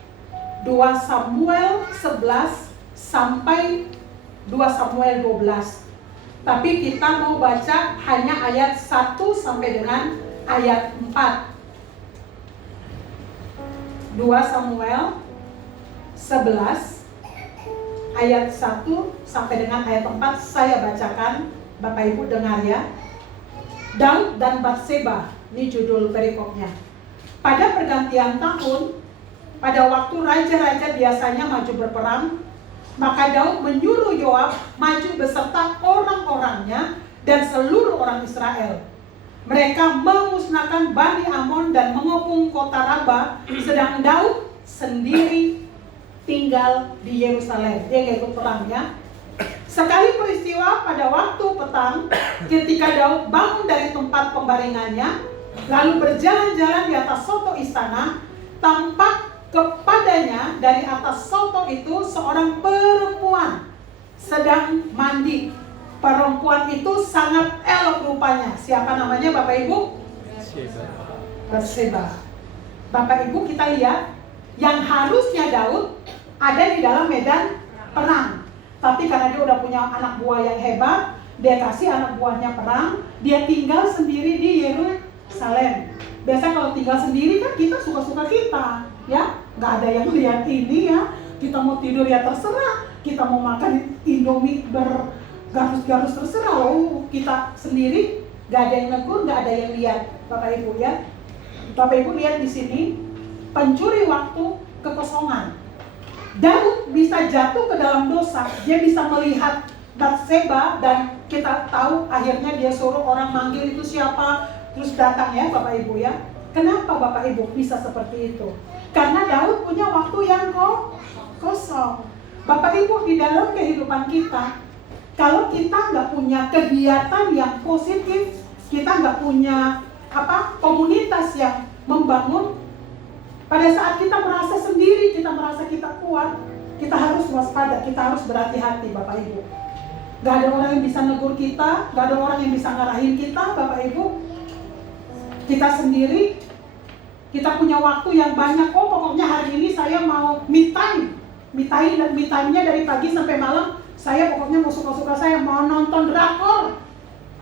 2 Samuel 11 sampai 2 Samuel 12. Tapi kita mau baca hanya ayat 1 sampai dengan ayat 4. 2 Samuel 11 ayat 1 sampai dengan ayat 4 saya bacakan, Bapak Ibu dengar ya. Daud dan Batseba, ini judul perikopnya. Pada pergantian tahun, pada waktu raja-raja biasanya maju berperang, maka Daud menyuruh Yoab maju beserta orang-orangnya dan seluruh orang Israel. Mereka memusnahkan Bani Amon dan mengepung kota Raba, sedang Daud sendiri tinggal di Yerusalem. Dia nggak ikut perang ya. Sekali peristiwa pada waktu petang, ketika Daud bangun dari tempat pembaringannya, lalu berjalan-jalan di atas soto istana, tampak kepadanya dari atas soto itu seorang perempuan sedang mandi. Perempuan itu sangat elok rupanya. Siapa namanya Bapak Ibu? Batseba. Bapak Ibu kita lihat, yang harusnya Daud ada di dalam medan perang, tapi karena dia udah punya anak buah yang hebat, dia kasih anak buahnya perang, dia tinggal sendiri di Yerusalem. Biasa kalau tinggal sendiri kan kita suka-suka kita, ya, nggak ada yang lihat ini ya. Kita mau tidur ya terserah, kita mau makan Indomie bergarus-garus terserah. Kita sendiri, nggak ada yang negur, nggak ada yang lihat, Bapak Ibu ya. Bapak Ibu lihat di sini, pencuri waktu, kekosongan. Daud bisa jatuh ke dalam dosa, dia bisa melihat Batseba dan kita tahu akhirnya dia suruh orang manggil itu siapa, terus datang ya Bapak Ibu ya. Kenapa Bapak Ibu bisa seperti itu? Karena Daud punya waktu yang kosong. Bapak Ibu di dalam kehidupan kita, kalau kita nggak punya kegiatan yang positif, kita nggak punya komunitas yang membangun, pada saat kita merasa sendiri, kita merasa kita kuat, kita harus waspada, kita harus berhati-hati Bapak Ibu. Gak ada orang yang bisa negur kita, gak ada orang yang bisa ngarahin kita, Bapak Ibu. Kita sendiri, kita punya waktu yang banyak. Oh, pokoknya hari ini saya mau me time. Me time-nya dari pagi sampai malam. Saya pokoknya mau suka-suka saya, mau nonton drakor.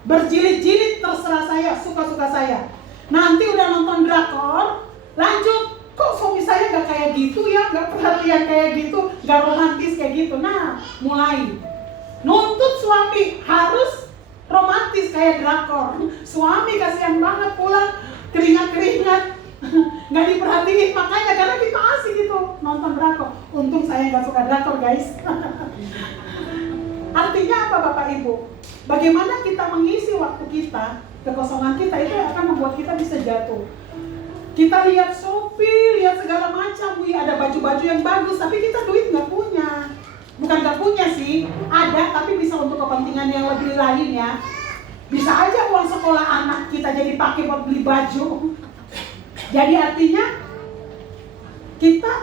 Berjilid-jilid terserah saya, suka-suka saya. Nanti udah nonton drakor, lanjut. Kok suami saya gak kayak gitu ya, gak perhatian kayak gitu, gak romantis kayak gitu. Nah, mulai nuntut suami harus romantis kayak drakor. Suami kasihan banget pulang keringat-keringat, gak diperhatiin. Makanya karena kita asik gitu nonton drakor. Untung saya gak suka drakor, guys. Artinya apa Bapak Ibu? Bagaimana kita mengisi waktu kita, kekosongan kita itu akan membuat kita bisa jatuh. Kita lihat Shopee, lihat segala macam, ada baju-baju yang bagus, tapi kita duit nggak punya. Bukan nggak punya sih, ada, tapi bisa untuk kepentingan yang lebih lain ya. Bisa aja uang sekolah anak kita jadi pakai buat beli baju. Jadi artinya kita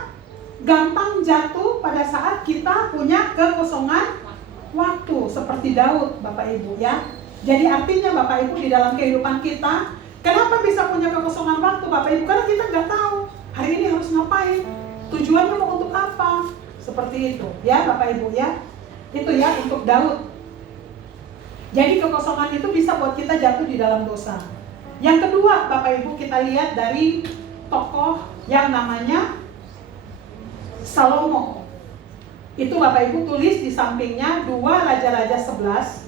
gampang jatuh pada saat kita punya kekosongan waktu, seperti Daud, Bapak Ibu ya. Jadi artinya Bapak Ibu di dalam kehidupan kita, kenapa bisa punya kekosongan waktu Bapak Ibu? Karena kita nggak tahu hari ini harus ngapain, tujuannya mau untuk apa, seperti itu ya Bapak Ibu ya. Itu ya untuk Daud. Jadi kekosongan itu bisa buat kita jatuh di dalam dosa. Yang kedua Bapak Ibu, kita lihat dari tokoh yang namanya Salomo. Itu Bapak Ibu tulis di sampingnya 2 Raja-Raja 11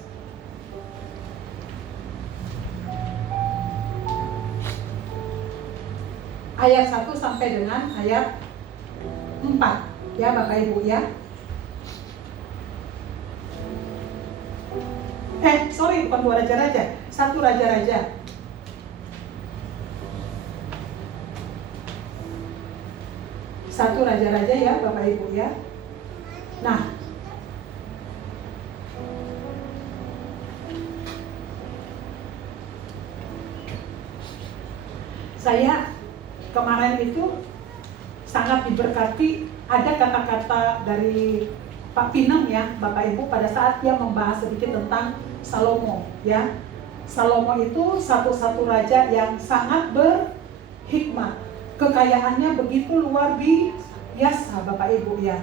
ayat 1 sampai dengan ayat 4 ya Bapak Ibu ya. Sorry, bukan 2 Raja-Raja, 1 Raja-Raja. 1 Raja-Raja ya Bapak Ibu ya. Nah, saya kemarin itu sangat diberkati, ada kata-kata dari Pak Pinem ya Bapak Ibu pada saat dia membahas sedikit tentang Salomo ya. Salomo itu satu-satu raja yang sangat berhikmat, kekayaannya begitu luar biasa Bapak Ibu ya.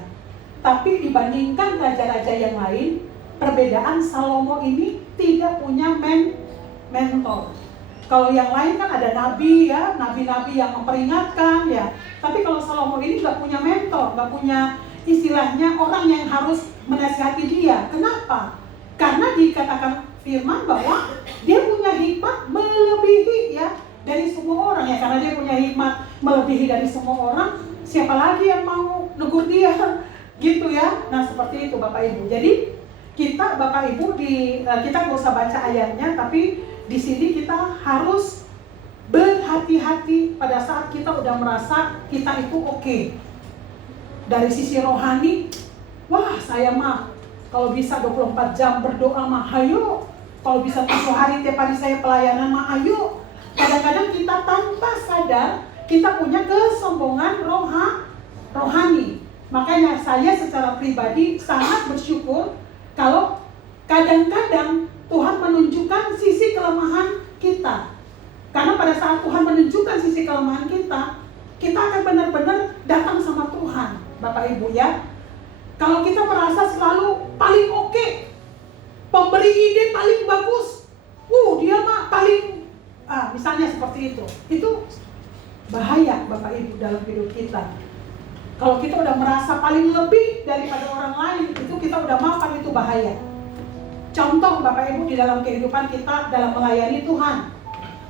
Tapi dibandingkan raja-raja yang lain, perbedaan Salomo ini tidak punya mentor. Kalau yang lain kan ada nabi ya, nabi-nabi yang memperingatkan ya. Tapi kalau Salomo ini nggak punya mentor, nggak punya istilahnya orang yang harus menasihati dia. Kenapa? Karena dikatakan firman bahwa dia punya hikmat melebihi ya dari semua orang ya. Karena dia punya hikmat melebihi dari semua orang, siapa lagi yang mau negur dia? Gitu ya. Nah seperti itu Bapak Ibu. Jadi kita Bapak Ibu kita nggak usah baca ayatnya, tapi di sini kita harus berhati-hati pada saat kita udah merasa kita itu oke. Dari sisi rohani, wah saya mah kalau bisa 24 jam berdoa mah ayo. Kalau bisa 7 hari tiap hari saya pelayanan mah ayo. Kadang-kadang kita tanpa sadar kita punya kesombongan rohani. Makanya saya secara pribadi sangat bersyukur kalau kadang-kadang Tuhan menunjukkan sisi kelemahan kita. Karena pada saat Tuhan menunjukkan sisi kelemahan kita, kita akan benar-benar datang sama Tuhan, Bapak Ibu ya. Kalau kita merasa selalu paling oke, pemberi ide paling bagus, dia mah paling, misalnya seperti itu bahaya Bapak Ibu dalam hidup kita. Kalau kita udah merasa paling lebih daripada orang lain, itu kita udah maafkan, itu bahaya. Contoh Bapak Ibu di dalam kehidupan kita dalam melayani Tuhan.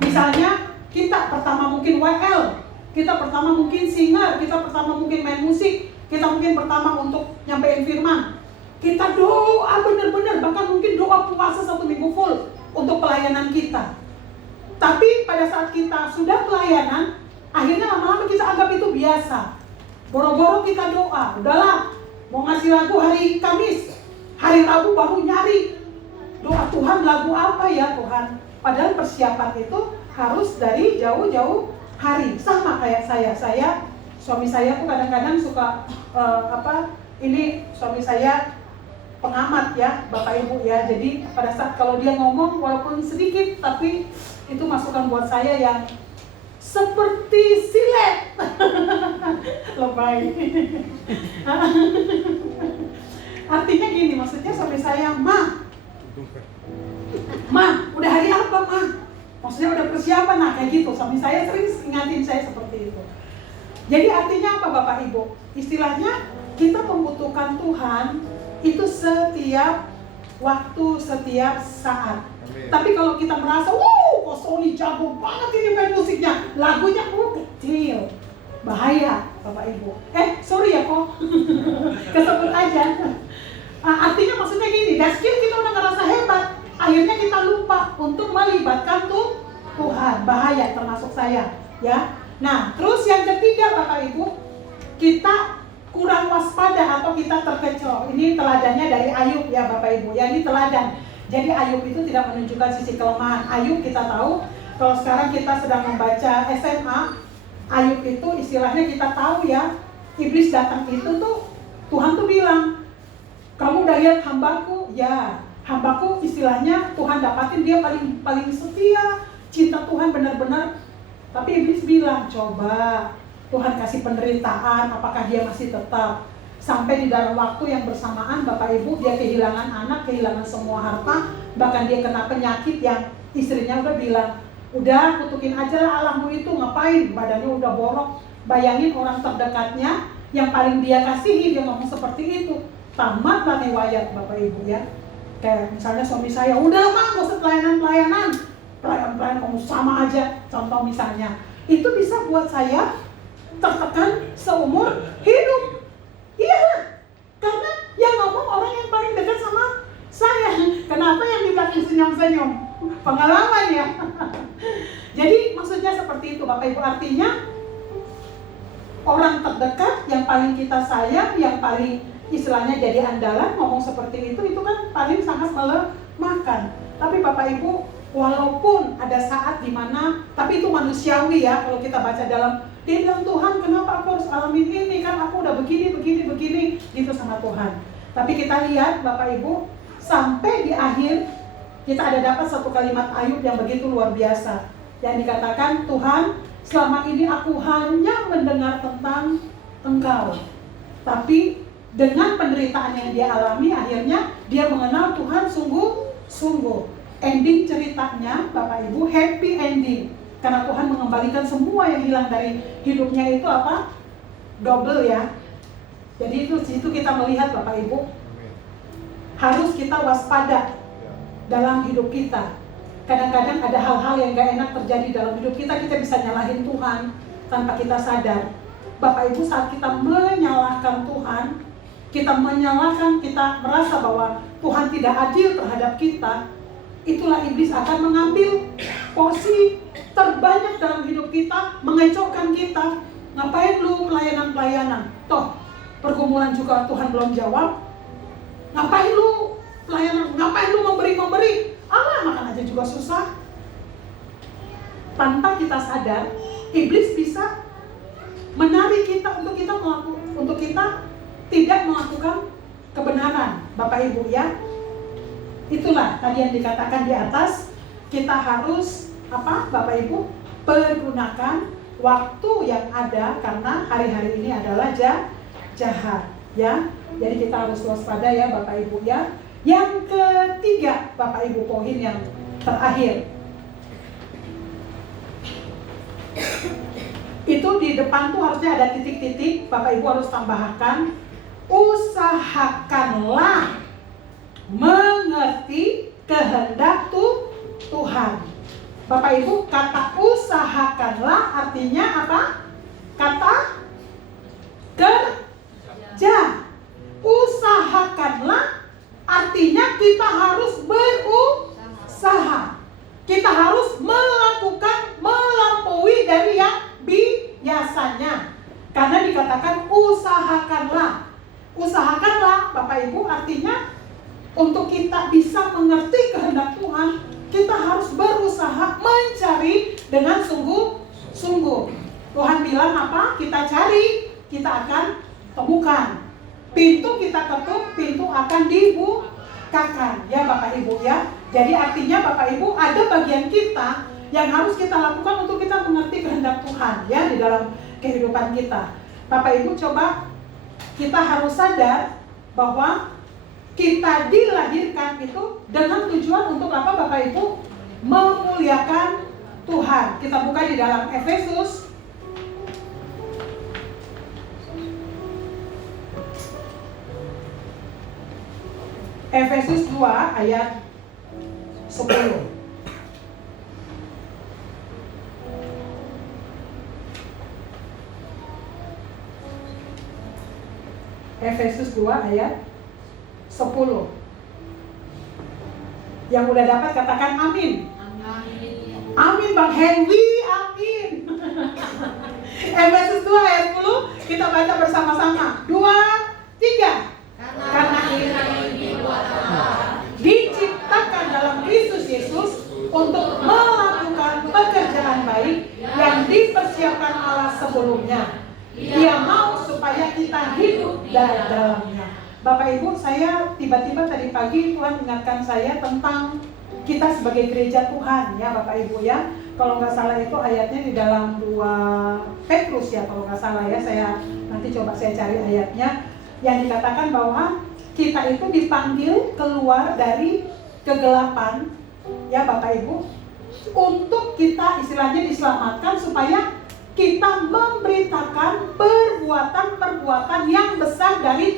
Misalnya kita pertama mungkin WL, kita pertama mungkin singer, kita pertama mungkin main musik, kita mungkin pertama untuk nyampein firman. Kita doa benar-benar, bahkan mungkin doa puasa 1 minggu full untuk pelayanan kita. Tapi pada saat kita sudah pelayanan, akhirnya lama-lama kita anggap itu biasa. Boro-boro kita doa, udahlah mau ngasih lagu hari Kamis, hari Rabu baru nyari doa Tuhan lagu apa ya Tuhan. Padahal persiapan itu harus dari jauh-jauh hari. Sama kayak suami saya tuh kadang-kadang suka suami saya pengamat ya Bapak Ibu ya. Jadi pada saat kalau dia ngomong walaupun sedikit, tapi itu masukan buat saya yang seperti silet. Lebay. Artinya gini, maksudnya suami saya, Ma, udah hari apa, Ma? Maksudnya udah persiapan, nah kayak gitu. Suami saya sering ingatin saya seperti itu. Jadi artinya apa Bapak Ibu? Istilahnya kita membutuhkan Tuhan itu setiap waktu, setiap saat. Amin. Tapi kalau kita merasa, kok Sony jago banget ini main musiknya, lagunya kecil, bahaya Bapak Ibu. Sorry ya kok, kesebut aja. Artinya maksudnya gini, dan skill kita udah ngerasa hebat, akhirnya kita lupa untuk melibatkan Tuhan, bahaya termasuk saya, ya. Nah, terus yang ketiga Bapak Ibu, kita kurang waspada atau kita terkecoh. Ini teladannya dari Ayub ya Bapak Ibu, ya ini teladan. Jadi Ayub itu tidak menunjukkan sisi kelemahan. Ayub kita tahu, kalau sekarang kita sedang membaca SMA, Ayub itu istilahnya kita tahu ya, iblis datang itu tuh, Tuhan tuh bilang, kamu udah lihat hambaku? Ya, hambaku istilahnya Tuhan dapatin dia paling setia, cinta Tuhan benar-benar. Tapi iblis bilang, coba Tuhan kasih penderitaan, apakah dia masih tetap? Sampai di dalam waktu yang bersamaan Bapak Ibu dia kehilangan anak, kehilangan semua harta, bahkan dia kena penyakit yang istrinya udah bilang, udah kutukin aja lah Allahmu itu, ngapain? Badannya udah borok. Bayangin orang terdekatnya yang paling dia kasihi dia ngomong seperti itu. Tamat lah riwayat Bapak Ibu ya. Kayak misalnya suami saya, udah mah gak usah pelayanan kamu sama aja. Contoh misalnya, itu bisa buat saya tertekan seumur hidup. Iya, karena yang ngomong orang yang paling dekat sama saya. Kenapa yang di belakang senyum-senyum? Pengalaman ya. Jadi maksudnya seperti itu Bapak Ibu. Artinya orang terdekat yang paling kita sayang, yang paling istilahnya jadi andalan, ngomong seperti itu kan paling sangat melemahkan. Tapi Bapak Ibu, walaupun ada saat dimana, tapi itu manusiawi ya, kalau kita baca dalam, dia bilang, Tuhan kenapa aku harus alamin ini, kan aku udah begini gitu sama Tuhan. Tapi kita lihat Bapak Ibu, sampai di akhir kita ada dapat satu kalimat Ayub yang begitu luar biasa, yang dikatakan, Tuhan selama ini aku hanya mendengar tentang Engkau, tapi dengan penderitaan yang dia alami, akhirnya dia mengenal Tuhan sungguh-sungguh. Ending ceritanya Bapak Ibu happy ending, karena Tuhan mengembalikan semua yang hilang dari hidupnya itu apa? Double ya. Jadi itu kita melihat Bapak Ibu, harus kita waspada dalam hidup kita. Kadang-kadang ada hal-hal yang gak enak terjadi dalam hidup kita bisa nyalahin Tuhan tanpa kita sadar. Bapak Ibu, saat kita menyalahkan Tuhan, kita merasa bahwa Tuhan tidak adil terhadap kita, itulah iblis akan mengambil porsi terbanyak dalam hidup kita, mengecokkan kita. Ngapain lu pelayanan? Toh, pergumulan juga Tuhan belum jawab. Ngapain lu pelayanan? Ngapain lu memberi? Makan aja juga susah. Tanpa kita sadar, iblis bisa menarik kita untuk kita tidak melakukan kebenaran, Bapak Ibu ya. Itulah tadi yang dikatakan di atas, kita harus Bapak Ibu, pergunakan waktu yang ada, karena hari-hari ini adalah jahat ya. Jadi kita harus waspada ya Bapak Ibu ya. Yang ketiga Bapak Ibu, poin yang terakhir, itu di depan tuh harusnya ada titik-titik, Bapak Ibu harus tambahkan, usahakanlah mengerti kehendak Tuhan. Bapak Ibu, kata usahakanlah artinya apa? Kata kerja. Usahakanlah artinya kita harus berusaha. Kita harus melampaui dari yang biasanya. Karena dikatakan usahakanlah. Usahakanlah Bapak Ibu artinya untuk kita bisa mengerti kehendak Tuhan, kita harus berusaha mencari dengan sungguh-sungguh. Tuhan bilang apa? Kita cari, kita akan temukan. pintu kita ketuk, pintu akan dibukakan, ya Bapak Ibu ya. Jadi artinya Bapak Ibu ada bagian kita yang harus kita lakukan untuk kita mengerti kehendak Tuhan ya di dalam kehidupan kita. Bapak Ibu coba kita harus sadar bahwa kita dilahirkan itu dengan tujuan untuk apa Bapak Ibu? Memuliakan Tuhan. Kita buka di dalam Efesus Efesus 2 ayat 10. Efesus 2 ayat 10. Yang udah dapat katakan amin. Amin Bang Henry, amin. Efesus 2 ayat 10 kita baca bersama-sama. 2, 3. Karena ini diciptakan dalam Kristus Yesus untuk melakukan pekerjaan baik yang dipersiapkan Allah sebelumnya. Dia mau supaya kita hidup dari dalamnya. Bapak Ibu, saya tiba-tiba tadi pagi Tuhan ingatkan saya tentang kita sebagai gereja Tuhan ya Bapak Ibu ya. Kalau nggak salah itu ayatnya di dalam 2 Petrus ya kalau nggak salah ya. Saya nanti coba saya cari ayatnya yang dikatakan bahwa kita itu dipanggil keluar dari kegelapan ya Bapak Ibu untuk kita istilahnya diselamatkan supaya kita memberitakan perbuatan-perbuatan yang besar dari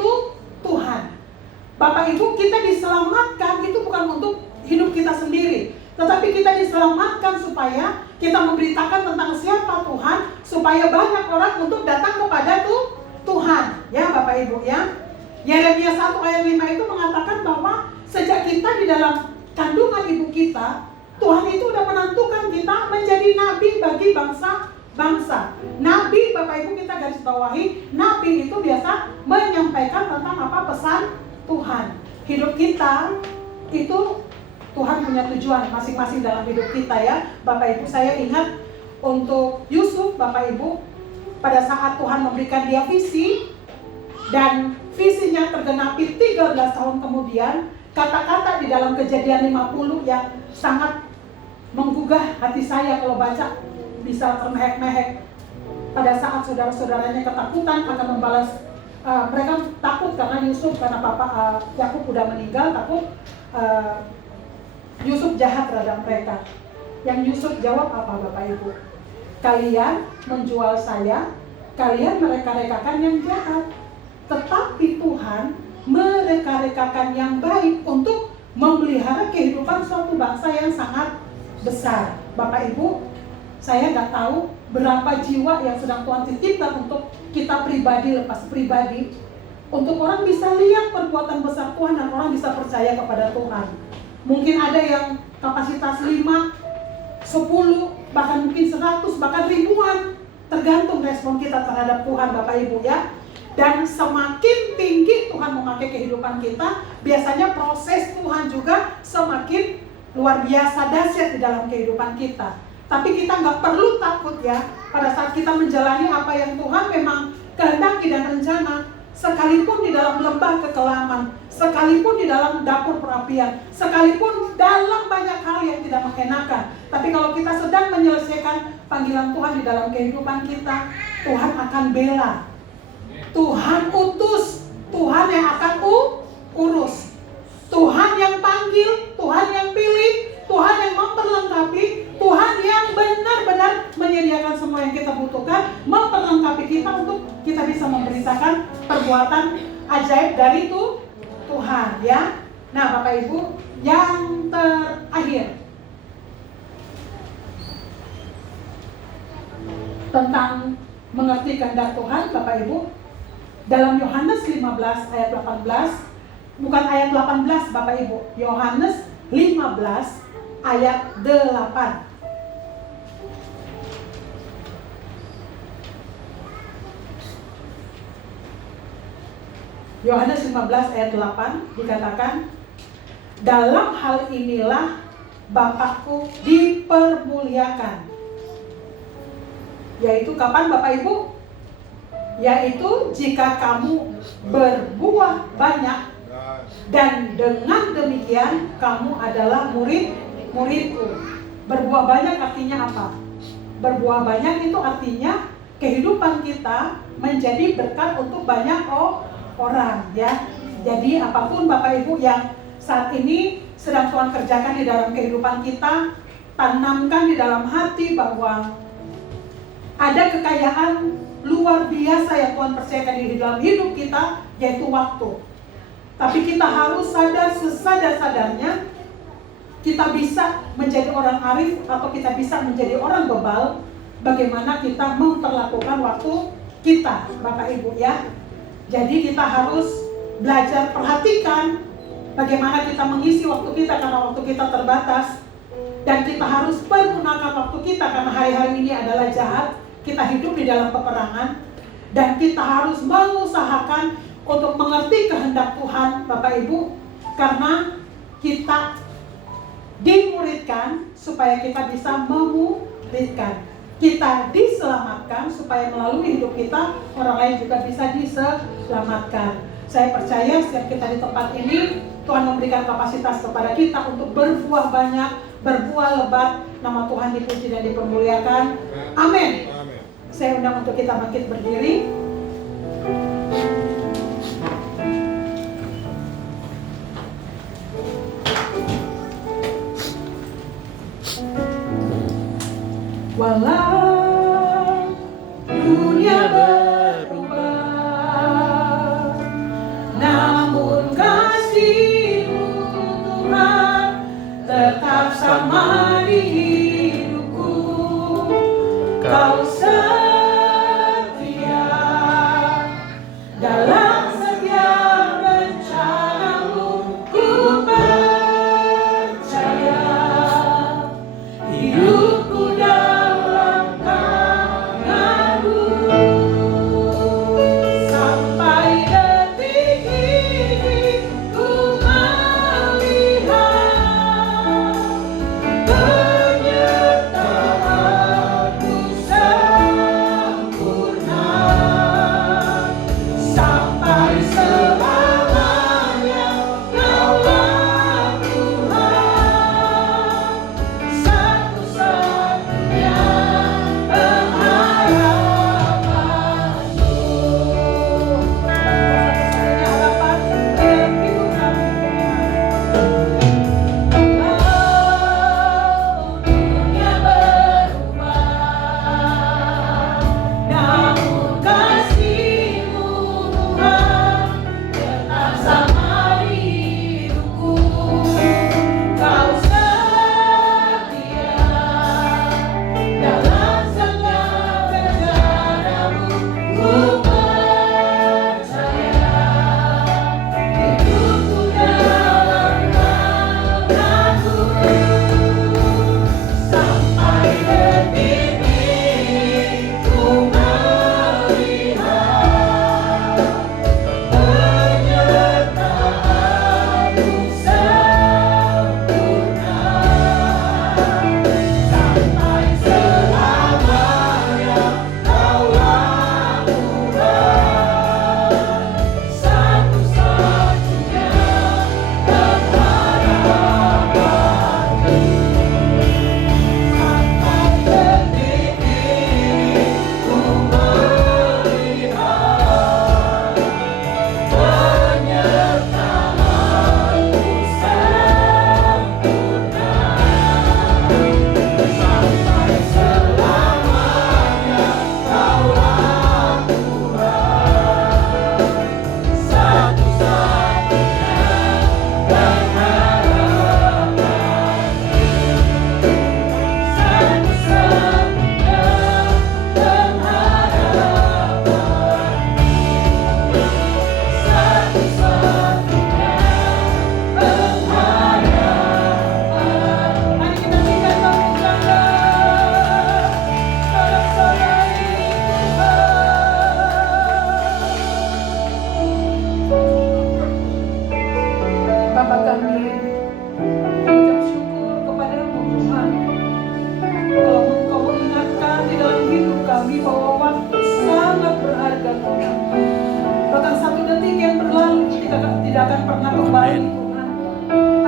Tuhan. Bapak Ibu, kita diselamatkan itu bukan untuk hidup kita sendiri, tetapi kita diselamatkan supaya kita memberitakan tentang siapa Tuhan, supaya banyak orang untuk datang kepada Tuhan. Ya Bapak Ibu ya. Yeremia 1 ayat 5 itu mengatakan bahwa sejak kita di dalam kandungan ibu kita, Tuhan itu sudah menentukan kita menjadi nabi bagi bangsa. Nabi, Bapak Ibu kita garis bawahi, nabi itu biasa menyampaikan tentang apa pesan Tuhan. Hidup kita itu Tuhan punya tujuan masing-masing dalam hidup kita ya. Bapak Ibu saya ingat untuk Yusuf Bapak Ibu pada saat Tuhan memberikan dia visi dan visinya tergenapi 13 tahun kemudian, kata-kata di dalam Kejadian 50 yang sangat menggugah hati saya kalau baca bisa termehek-mehek. Pada saat saudara-saudaranya ketakutan akan membalas, mereka takut karena Yusuf, karena Yakub udah meninggal, takut Yusuf jahat terhadap mereka. Yang Yusuf jawab apa Bapak Ibu? Kalian menjual saya, kalian mereka-rekakan yang jahat. Tetapi Tuhan mereka-rekakan yang baik untuk memelihara kehidupan suatu bangsa yang sangat besar. Bapak Ibu, saya nggak tahu berapa jiwa yang sedang Tuhan titipkan untuk kita pribadi, lepas pribadi, untuk orang bisa lihat perbuatan besar Tuhan dan orang bisa percaya kepada Tuhan. Mungkin ada yang kapasitas 5, 10, bahkan mungkin 100, bahkan ribuan, tergantung respon kita terhadap Tuhan Bapak Ibu ya. Dan semakin tinggi Tuhan memakai kehidupan kita, biasanya proses Tuhan juga semakin luar biasa dahsyat di dalam kehidupan kita. Tapi kita nggak perlu takut ya, pada saat kita menjalani apa yang Tuhan memang kehendaki dan rencana, sekalipun di dalam lembah kekelaman, sekalipun di dalam dapur perapian, sekalipun dalam banyak hal yang tidak mengenakan. Tapi kalau kita sedang menyelesaikan panggilan Tuhan di dalam kehidupan kita, Tuhan akan bela, Tuhan utus, Tuhan yang akan urus, Tuhan yang panggil, Tuhan yang pilih, Tuhan yang memperlengkapi, Tuhan yang benar-benar menyediakan semua yang kita butuhkan, memperlengkapi kita untuk kita bisa memberitakan perbuatan ajaib dari Tuhan ya. Nah Bapak Ibu, yang terakhir tentang mengerti kehendak Tuhan Bapak Ibu, dalam Yohanes 15 ayat 18, bukan ayat 18 Bapak Ibu, Yohanes 15 ayat 8. Yohanes 15 ayat 8 dikatakan, dalam hal inilah Bapakku dipermuliakan. Yaitu kapan Bapak Ibu? yaitu jika kamu berbuah banyak dan dengan demikian kamu adalah murid-muridku. Berbuah banyak artinya apa? Berbuah banyak itu artinya kehidupan kita menjadi berkat untuk banyak orang, ya. Jadi apapun Bapak Ibu yang saat ini sedang Tuhan kerjakan di dalam kehidupan kita, tanamkan di dalam hati bahwa ada kekayaan luar biasa yang Tuhan percayakan di dalam hidup kita, yaitu waktu. Tapi kita harus sadar sesadar-sadarnya kita bisa menjadi orang arif atau kita bisa menjadi orang bebal, bagaimana kita memperlakukan waktu kita, Bapak Ibu, ya. Jadi kita harus belajar perhatikan bagaimana kita mengisi waktu kita, karena waktu kita terbatas. Dan kita harus menggunakan waktu kita karena hari-hari ini adalah jahat. Kita hidup di dalam peperangan. Dan kita harus mengusahakan untuk mengerti kehendak Tuhan, Bapak Ibu, karena kita dimuridkan supaya kita bisa memuridkan. Kita diselamatkan supaya melalui hidup kita orang lain juga bisa diselamatkan. Saya percaya setiap kita di tempat ini, Tuhan memberikan kapasitas kepada kita untuk berbuah banyak, berbuah lebat. Nama Tuhan dipuji dan dipermuliakan. Amin. Saya undang untuk kita bangkit berdiri. Walau dunia berubah, namun kasih-Mu Tuhan tetap sama di hidupku. Kau setia dalam setiap rencana-Mu. Ku percaya hidupku dalam tangan-Mu. Sampai detik ini ku melihat penyertaan-Mu. tidak akan pernah kembali Tuhan.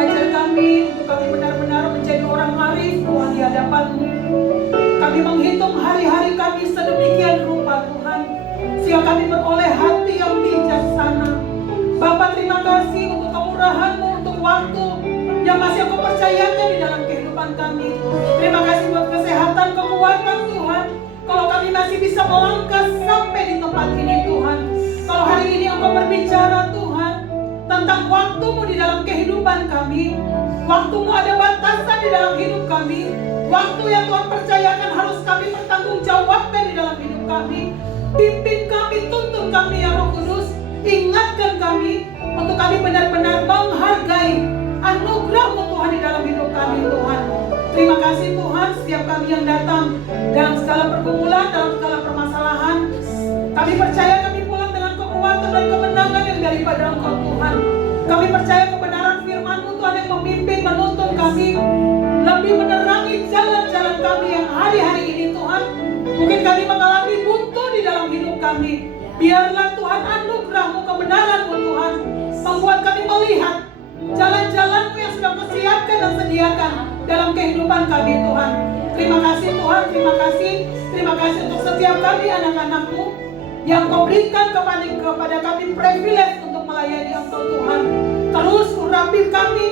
Ajar kami untuk kami benar-benar menjadi orang arif Tuhan di hadapan-Mu. Kami menghitung hari-hari kami sedemikian rupa Tuhan, sehingga kami beroleh hati yang bijaksana. Bapa, terima kasih untuk kemurahan-Mu, untuk waktu yang masih Engkau percayakan di dalam kehidupan kami. Terima kasih buat kesehatan, kekuatan Tuhan. Kalau kami masih bisa melangkah sampai di tempat ini Tuhan. Kalau hari ini Engkau berbicara Tuhan tentang waktu-Mu di dalam kehidupan kami. Waktu-Mu ada batasan di dalam hidup kami. Waktu yang Tuhan percayakan harus kami bertanggungjawabkan di dalam hidup kami. Pimpin kami, tuntun kami ya Roh Kudus. Ingatkan kami untuk kami benar-benar menghargai anugerah-Mu Tuhan di dalam hidup kami Tuhan. Terima kasih Tuhan, setiap kami yang datang dalam segala pergumulan, dalam segala permasalahan, kami percaya kami pulang dengan kekuatan dan kemenangan yang daripada Engkau Tuhan. Kami percaya kebenaran firman-Mu Tuhan yang memimpin, menuntun kami, lebih menerangi jalan-jalan kami yang hari-hari ini Tuhan. Mungkin kami mengalami buntu di dalam hidup kami. Biarlah Tuhan anugerah-Mu, kebenaran-Mu Tuhan membuat kami melihat jalan-jalan-Mu yang sudah Kau siapkan dan sediakan dalam kehidupan kami Tuhan. Terima kasih Tuhan, terima kasih. Terima kasih untuk setiap kami anak-anak-Mu yang Kau berikan kepada kami privilege untuk melayani Engkau Tuhan. Terus urapi kami,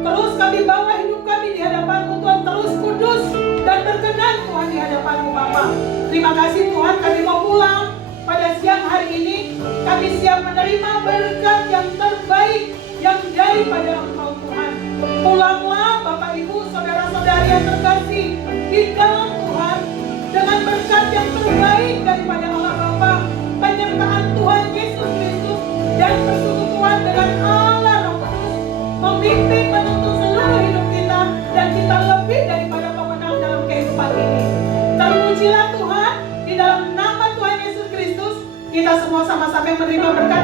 terus kami bawa hidup kami di hadapan-Mu Tuhan, terus kudus dan berkenan Tuhan di hadapan-Mu Bapa. Terima kasih Tuhan, kami mau pulang pada siang hari ini. Kami siap menerima berkat yang terbaik yang daripada Engkau Tuhan. Pulanglah Bapak Ibu, saudara-saudari yang terkasih di dalam Tuhan dengan berkat yang terbaik daripada Allah Bapa, penyertaan Tuhan Yesus Kristus dan persekutuan dengan Allah Roh Kudus memimpin menuntun seluruh hidup kita, dan kita lebih daripada pemenang dalam kehidupan ini. Terpujilah Tuhan, di dalam nama Tuhan Yesus Kristus kita semua sama-sama menerima berkat